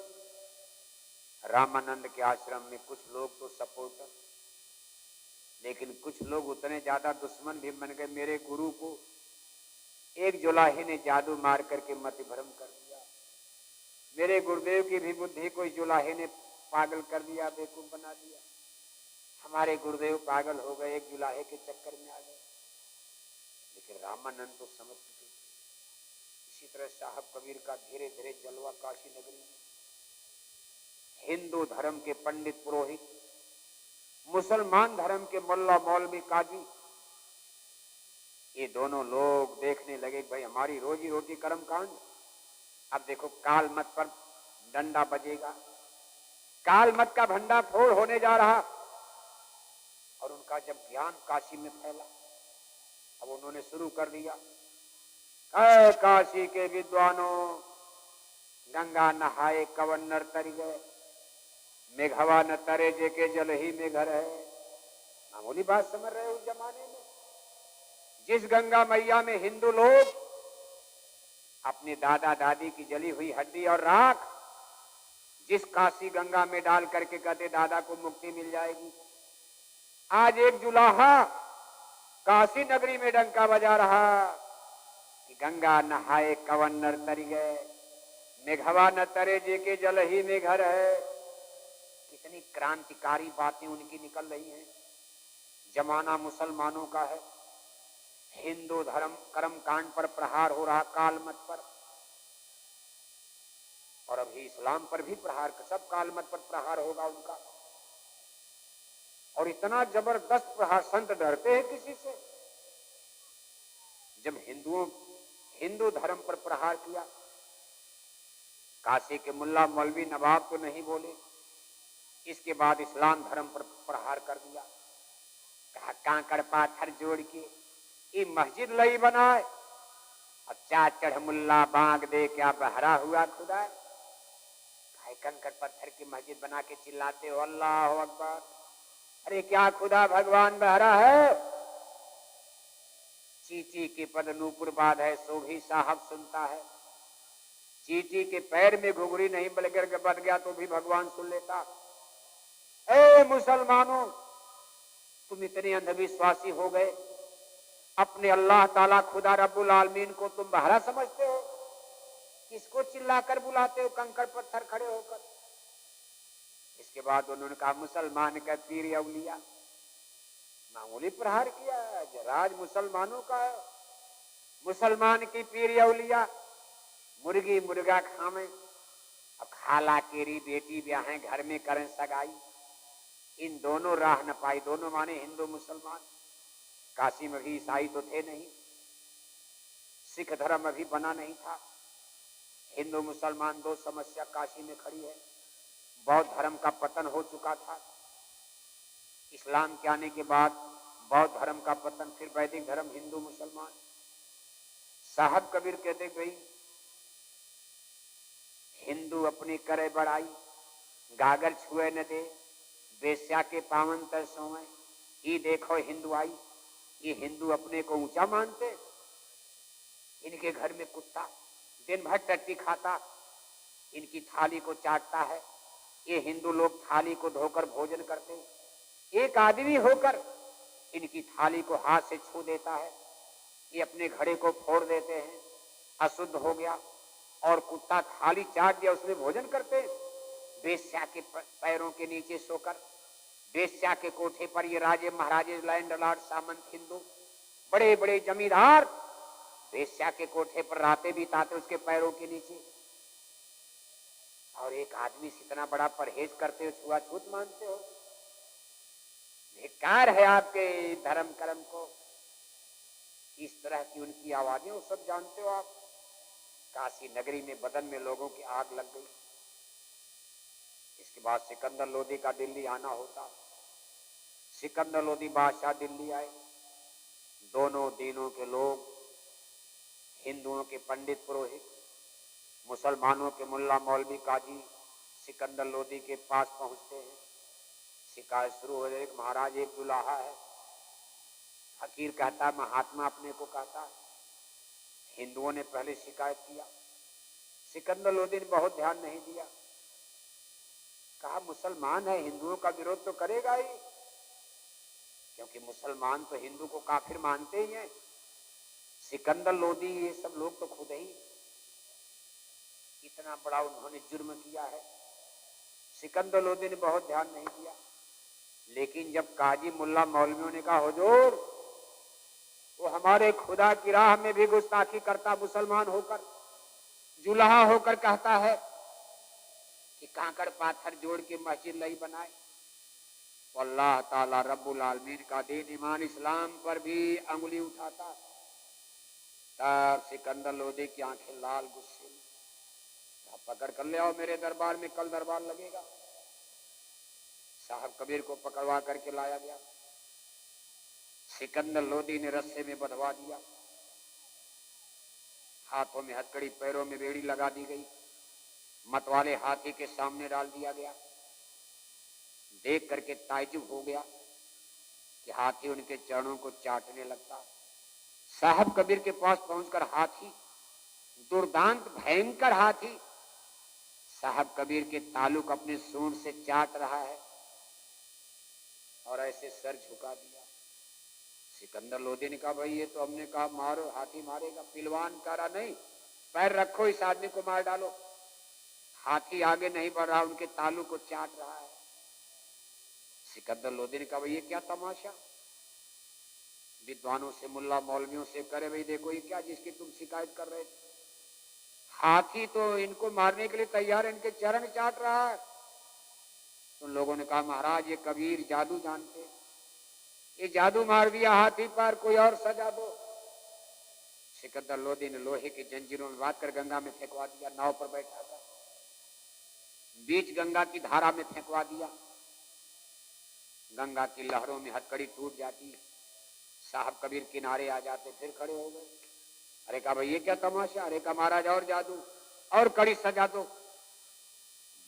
रामानंद के आश्रम में कुछ लोग तो सपोर्टर, लेकिन कुछ लोग उतने ज्यादा दुश्मन भी बन गए। मेरे गुरु को एक जुलाहे ने जादू मार करके मति भ्रम कर दिया। मेरे गुरुदेव की भी बुद्धि को जुलाहे ने पागल कर दिया, बेवकूफ बना दिया। हमारे गुरुदेव पागल हो गए, एक जुलाहे के चक्कर में आ गए। लेकिन रामानंद तो समझ चुके थे। इसी तरह साहब कबीर का धीरे धीरे जलवा काशी नगरी में। हिंदू धर्म के पंडित पुरोहित, मुसलमान धर्म के मुल्ला मौलवी काजी, ये दोनों लोग देखने लगे भाई हमारी रोजी रोटी कर्म कांड। अब देखो काल मत पर डंडा बजेगा, काल मत का भंडा फोड़ होने जा रहा। और उनका जब ज्ञान काशी में फैला, अब उन्होंने शुरू कर दिया, काशी के विद्वानों, गंगा नहाए कवन नर तर गए, मेघवा न तरे जे के जल ही में घर है। मामूली बात समझ रहे उस जमाने में? जिस गंगा मैया में हिंदू लोग अपने दादा दादी की जली हुई हड्डी और राख जिस काशी गंगा में डाल करके कहते दादा को मुक्ति मिल जाएगी, आज एक जुलाहा काशी नगरी में डंका बजा रहा कि गंगा नहाए कवन नर तर गए, मेघवा न तरे जे के जल ही में घर है। कितनी क्रांतिकारी बातें उनकी निकल रही हैं। जमाना मुसलमानों का है, हिंदू धर्म कर्म कांड पर प्रहार हो रहा, काल मत पर, और अभी इस्लाम पर भी प्रहार, सब काल मत पर प्रहार होगा उनका। और इतना जबरदस्त प्रहार, संत डरते हैं किसी से। जब हिंदू धर्म पर प्रहार किया, काशी के मुल्ला मौलवी नवाब तो नहीं बोले, इसके बाद इस्लाम धर्म पर प्रहार कर दिया। कहा कांकड़ पाथर जोड़ के ये मस्जिद लई बनाए, और चाचड़ मुल्ला बांग दे क्या बहरा हुआ खुदा। कंकड़ पत्थर की मस्जिद बना के चिल्लाते हो अल्लाह अकबर। अरे क्या खुदा भगवान बहरा है? चींटी के पद नूपुर बाध है, सो भी साहब सुनता है। चींटी के पैर में घुघरी नहीं बद गया तो भी भगवान सुन लेता। ए मुसलमानों, तुम इतने अंधविश्वासी हो गए, अपने अल्लाह ताला खुदा रब्बुल आलमीन को तुम बहरा समझते हो? किसको चिल्लाकर बुलाते हो कंकड़ पत्थर खड़े होकर? इसके बाद उन्होंने कहा मुसलमान का पीर अवलिया। मामूली प्रहार किया, राज मुसलमानों का है। मुसलमान की पीर अवलिया मुर्गी मुर्गा खावे, अब खाला केरी बेटी ब्याहें, घर में करें सगाई, इन दोनों राह न पाई। दोनों माने हिंदू मुसलमान। काशी में भी ईसाई तो थे नहीं, सिख धर्म अभी बना नहीं था। हिंदू मुसलमान दो समस्या काशी में खड़ी है। बौद्ध धर्म का पतन हो चुका था, इस्लाम के आने के बाद बौद्ध धर्म का पतन, फिर वैदिक धर्म, हिंदू मुसलमान। साहब कबीर कहते भाई हिंदू अपनी करे बड़ाई, गागर छुए न दे, बेस्या के पावन तर सोए, ये देखो हिंदू आई। ये हिंदू अपने को ऊंचा मानते, इनके घर में कुत्ता दिन भर टट्टी खाता, इनकी थाली को चाटता है। ये हिंदू लोग थाली को धोकर भोजन करते, एक आदमी होकर इनकी थाली को हाथ से छू देता है, ये अपने घड़े को फोड़ देते हैं, अशुद्ध हो गया। और कुत्ता थाली चाट दिया, उसमें भोजन करते। बेस्या के पैरों के नीचे सोकर, बेस्या के कोठे पर ये राजे महाराजे लैंड लॉर्ड सामंत हिंदू बड़े बड़े जमींदार बेस्या के कोठे पर रातें बिताते उसके पैरों के नीचे। और एक आदमी से इतना बड़ा परहेज करते हो, छुआछूत मानते हो। धिक्कार है आपके धर्म कर्म को। इस तरह की उनकी आवाजें, वो सब जानते हो आप। काशी नगरी में बदन में लोगों की आग लग गई। इसके बाद सिकंदर लोदी का दिल्ली आना होता। सिकंदर लोदी बादशाह दिल्ली आए। दोनों दीनों के लोग, हिंदुओं के पंडित पुरोहित, मुसलमानों के मुल्ला मौलवी काजी सिकंदर लोदी के पास पहुंचते हैं। शिकायत शुरू हो जाए। महाराज एक दुल्हा है। फकीर कहता है, महात्मा अपने को कहता है। हिंदुओं ने पहले शिकायत किया, सिकंदर लोदी ने बहुत ध्यान नहीं दिया। कहा मुसलमान है, हिंदुओं का विरोध तो करेगा ही, क्योंकि मुसलमान तो हिंदू को काफिर मानते ही हैं। सिकंदर लोदी ये सब लोग तो खुद ही इतना बड़ा उन्होंने जुर्म किया है। सिकंदर लोदी ने बहुत ध्यान नहीं दिया। लेकिन जब काजी मुल्ला मौलवियों ने कहा हुजूर, वो हमारे खुदा की राह में भी गुस्ताखी करता, मुसलमान होकर, जुल्हा होकर कहता है कि कांकड़ पाथर जोड़ के मस्जिद नहीं बनाए। अल्लाह ताला रब्बुल आलमीन का दीन ईमान इस्लाम पर भी अंगुली उठाता। तब सिकंदर लोदी की आंखें लाल गुस्से में, पकड़ कर ले आओ मेरे दरबार में, कल दरबार लगेगा। साहब कबीर को पकड़वा करके लाया गया। सिकंदर लोदी ने रस्से में बंधवा दिया, हाथों में हथकड़ी, पैरों में बेड़ी लगा दी गई, मतवाले हाथी के सामने डाल दिया गया। देख करके ताज्जुब हो गया कि हाथी उनके चरणों को चाटने लगता। साहब कबीर के पास पहुंचकर हाथी, दुर्दांत भयंकर हाथी, साहब कबीर के ताल्लुक अपने सूंड से चाट रहा है और ऐसे सर झुका दिया। सिकंदर लोदी ने कहा, भाई ये तो हमने कहा मारो, हाथी मारेगा। पिलवान करा नहीं, पैर रखो, इस आदमी को मार डालो। हाथी आगे नहीं बढ़ रहा, उनके तालू को चाट रहा है। सिकंदर लोदी ने कहा, भाई ये क्या तमाशा। विद्वानों से, मुल्ला मौलवियों से करे, भाई देखो ये क्या जिसकी तुम शिकायत कर रहे थे, हाथी तो इनको मारने के लिए तैयार है, इनके चरण चाट रहा है। तो लोगों ने कहा, महाराज ये कबीर जादू जानते, ये जादू मार दिया हाथी पर, कोई और सजा दो। सिकंदर लोदी ने लोहे की जंजीरों में बांध कर गंगा में फेंकवा दिया। नाव पर बैठा था, बीच गंगा की धारा में फेंकवा दिया। गंगा की लहरों में हथकड़ी टूट जाती, साहब कबीर किनारे आ जाते, फिर खड़े हो गए। अरे कहा, भाई ये क्या तमाशा। अरे कहा, महाराज और जादू, और कड़ी सजा दो।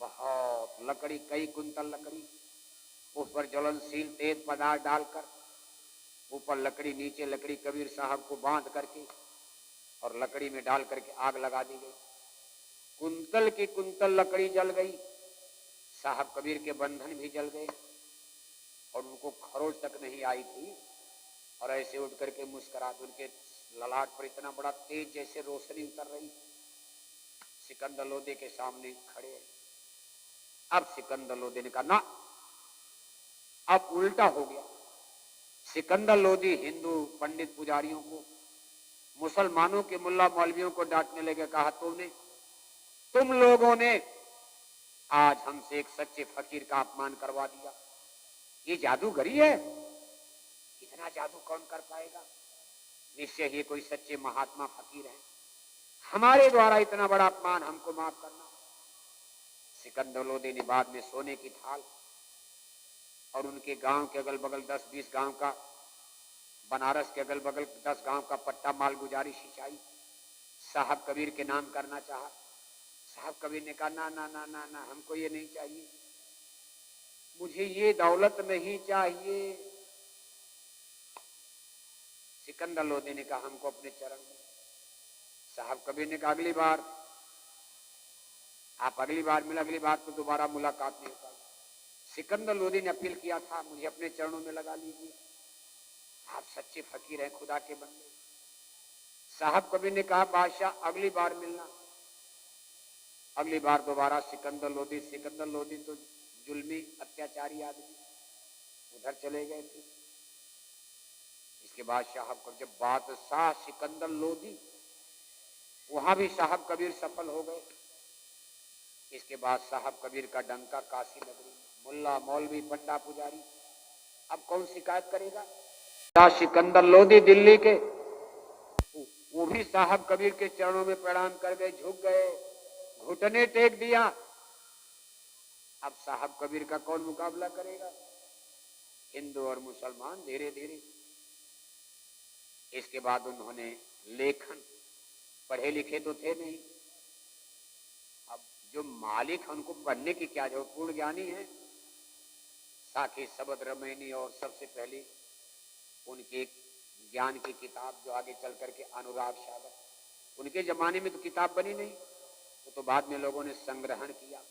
बहुत लकड़ी, कई कुंतल लकड़ी, उस पर ज्वलनशील तेज पदार्थ डालकर, ऊपर लकड़ी, नीचे लकड़ी, कबीर साहब को बांध करके और लकड़ी में डाल करके आग लगा दी गई। कुंतल की कुंतल लकड़ी जल गई, साहब कबीर के बंधन भी जल गए और उनको खरोच तक नहीं आई थी। और ऐसे उठ करके मुस्कुराते, उनके ललाट पर इतना बड़ा तेज जैसे रोशनी उतर रही। सिकंदर लोदी के सामने खड़े हैं। अब सिकंदर लोदी ने कहा ना, अब उल्टा हो गया। सिकंदर लोदी हिंदू पंडित पुजारियों को, मुसलमानों के मुल्ला मौलवियों को डांटने लगे। कहा तुम लोगों ने आज हमसे एक सच्चे फकीर का अपमान करवा दिया। ये जादूगरी है, इतना जादू कौन कर पाएगा? निश्चय ही कोई सच्चे महात्मा फकीर है। हमारे द्वारा इतना बड़ा अपमान, हमको माफ करना। सिकंदर लोदी ने बाद में सोने की थाल और उनके गांव के अगल बगल 10-20 गांव का, बनारस के अगल बगल 10 गांव का पट्टा माल गुजारी सिंचाई साहब कबीर के नाम करना चाहा। साहब कबीर ने कहा ना ना ना ना ना, हमको ये नहीं चाहिए, मुझे ये दौलत नहीं चाहिए। सिकंदर लोदी ने कहा हमको अपने चरण में। साहब कबीर ने कहा अगली बार आप अगली बार मिले, अगली बार तो दोबारा मुलाकात नहीं हो पाई। सिकंदर लोदी ने अपील किया था मुझे अपने चरणों में लगा लीजिए, आप सच्चे फकीर हैं, खुदा के बंदे। साहब कबीर ने कहा बादशाह अगली बार मिलना। अगली बार दोबारा सिकंदर लोदी तो जुल्मी अत्याचारी आदमी उधर चले गए थे। इसके बाद साहब कबीर, जब बादशाह सिकंदर लोदी, वहां भी साहब कबीर सफल हो गए। इसके बाद साहब कबीर का डंका काशी नगरी में, मुल्ला मौलवी पंडा पुजारी, अब कौन शिकायत करेगा? सिकंदर लोदी दिल्ली के, वो भी साहब कबीर के चरणों में प्रणाम कर गए, झुक गए, घुटने टेक दिया। अब साहब कबीर का कौन मुकाबला करेगा? हिंदू और मुसलमान धीरे धीरे। इसके बाद उन्होंने लेखन, पढ़े लिखे तो थे नहीं, अब जो मालिक है उनको पढ़ने की क्या जरूरत, पूर्ण ज्ञानी है। साखी शब्द रमैनी और सबसे पहले उनकी ज्ञान की किताब जो आगे चल करके अनुराग सागर, उनके जमाने में तो किताब बनी नहीं, तो बाद में लोगों ने संग्रहण किया।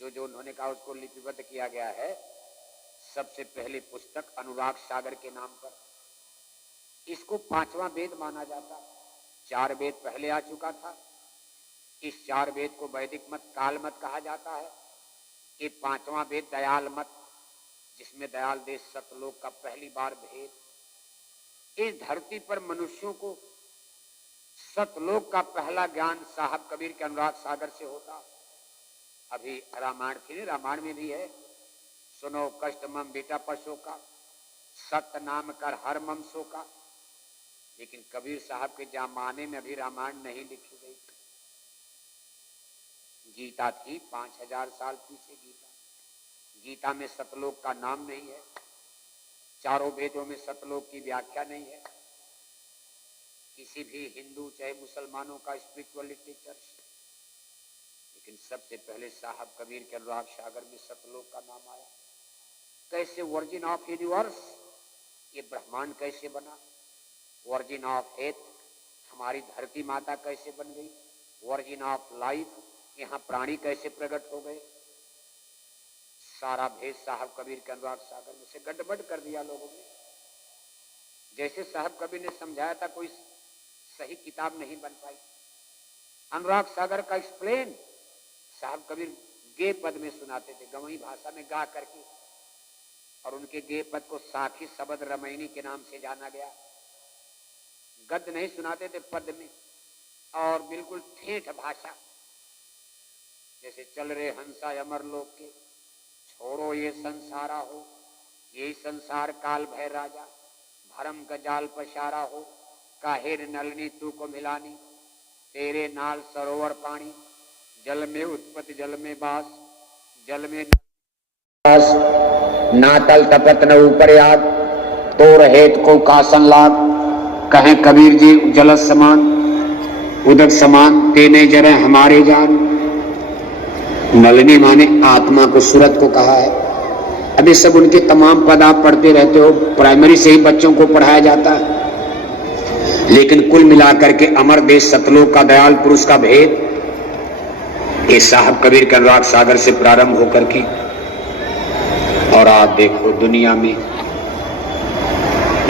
जो उन्होंने कहा उसको लिपिबद्ध किया गया है। सबसे पहले पुस्तक अनुराग सागर के नाम पर, इसको 5वां वेद माना जाता। 4 वेद पहले आ चुका था। इस 4 वेद को वैदिक मत, काल मत कहा जाता है। ये 5वां वेद दयाल मत, जिसमें दयाल देश सतलोक का पहली बार भेद। इस धरती पर मनुष्यों को सतलोक का पहला ज्ञान साहब कबीर के अनुराग सागर से होता। अभी रामायण थी नहीं, रामायण में भी है, सुनो कष्ट मम बेटा पशु का, सत्य नाम कर हर मम सो का। लेकिन कबीर साहब के जमाने में अभी रामायण नहीं लिखी गई थी। गीता थी 5000 साल पीछे गीता में सतलोक का नाम नहीं है। 4 वेदों में सतलोक की व्याख्या नहीं है। किसी भी हिंदू चाहे मुसलमानों का स्पिरिचुअल लिटरेचर, लेकिन सबसे पहले साहब कबीर के अनुराग सागर में सतलोक का नाम आया। कैसे वर्जिन ऑफ यूनिवर्स, ये ब्रह्मांड कैसे बना, वर्जिन ऑफ एथ, हमारी धरती माता कैसे बन गई, वर्जिन ऑफ लाइफ, यहाँ प्राणी कैसे प्रकट हो गए, सारा भेद साहब कबीर के अनुराग सागर में से गड़बड़ कर दिया लोगों ने। जैसे साहब कबीर ने समझाया था, कोई सही किताब नहीं बन पाई। अनुराग सागर का एक्सप्लेन साहब कबीर गे पद में सुनाते थे, गवई भाषा में गा करके, और उनके गे पद को साखी शब्द रमैनी के नाम से जाना गया। गद्य नहीं सुनाते थे पद में, और बिल्कुल ठेठ भाषा, जैसे चल रे हंसा अमर लोक के, छोड़ो ये संसारा हो, यही संसार काल भय राजा, भरम का जाल पसारा हो, काहेर नलनी तू को मिलानी, तेरे नाल सरोवर पानी, जल में उत्पत्ति जल में बास, जल में ना तल तपत न ऊपर आग, तो रहेत को कासन लाग, कहे कबीर जी जल समान, उदक समान, तेने जरे हमारे जान। नलिनी माने आत्मा को, सूरत को कहा है। अभी सब उनके तमाम पद आप पढ़ते रहते हो, प्राइमरी से ही बच्चों को पढ़ाया जाता है। लेकिन कुल मिलाकर के अमर देश सतलोक का दयाल पुरुष का भेद ये साहब कबीर के अनुराग सागर से प्रारंभ होकर के और आप देखो दुनिया में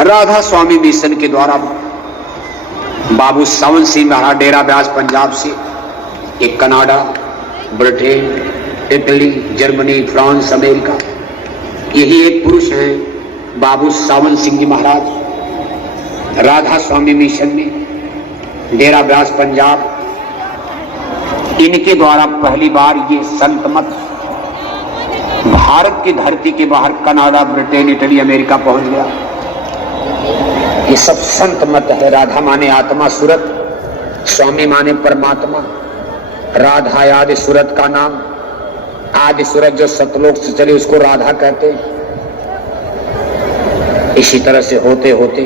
राधा स्वामी मिशन के द्वारा बाबू सावन सिंह महाराज डेरा ब्यास पंजाब से एक Canada, Britain, Italy, Germany, France, America, यही एक पुरुष हैं बाबू सावन सिंह जी महाराज राधा स्वामी मिशन में डेरा ब्यास पंजाब। इनके द्वारा पहली बार ये संत मत भारत की धरती के बाहर कनाडा, ब्रिटेन, इटली, अमेरिका पहुंच गया। ये सब संत मत है। राधा माने आत्मा सूरत, स्वामी माने परमात्मा। राधा आदि सूरत का नाम, आदि सूरत जो सतलोक से चली उसको राधा कहते हैं। इसी तरह से होते होते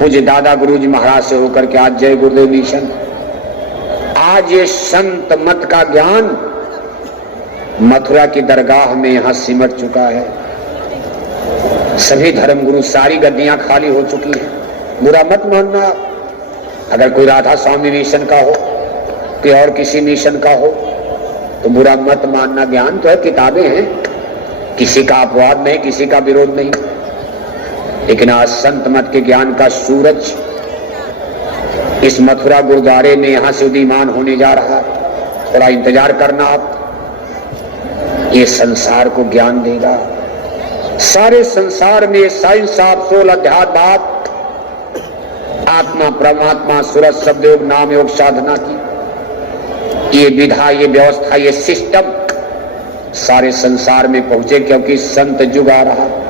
पूज्य दादा गुरु जी महाराज से होकर के आज जय गुरुदेव मिशन, आज ये संत मत का ज्ञान मथुरा की दरगाह में यहां सिमट चुका है। सभी धर्म गुरु, सारी गद्दियां खाली हो चुकी हैं। बुरा मत मानना, अगर कोई राधा स्वामी मिशन का हो, कोई और किसी मिशन का हो तो बुरा मत मानना। ज्ञान तो है, किताबें हैं, किसी का अपवाद नहीं, किसी का विरोध नहीं। लेकिन आज संत मत के ज्ञान का सूरज इस मथुरा गुरुद्वारे में यहां से उदीयमान होने जा रहा है। थोड़ा इंतजार करना आप, ये संसार को ज्ञान देगा। सारे संसार में साइंस ऑफ सोल, अध्यात्म, आत्मा, परमात्मा, सूरज, शब्द योग, नाम योग, साधना की ये विधा, ये व्यवस्था, ये सिस्टम सारे संसार में पहुंचे, क्योंकि संत युग आ रहा है।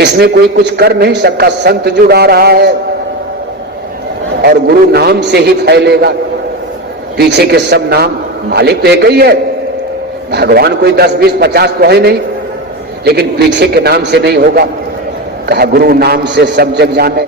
इसमें कोई कुछ कर नहीं सकता। संत युग आ रहा है और गुरु नाम से ही फैलेगा। पीछे के सब नाम, मालिक तो एक ही है, भगवान कोई 10, 20, 50 तो है नहीं, लेकिन पीछे के नाम से नहीं होगा। कहा गुरु नाम से सब जग जाने।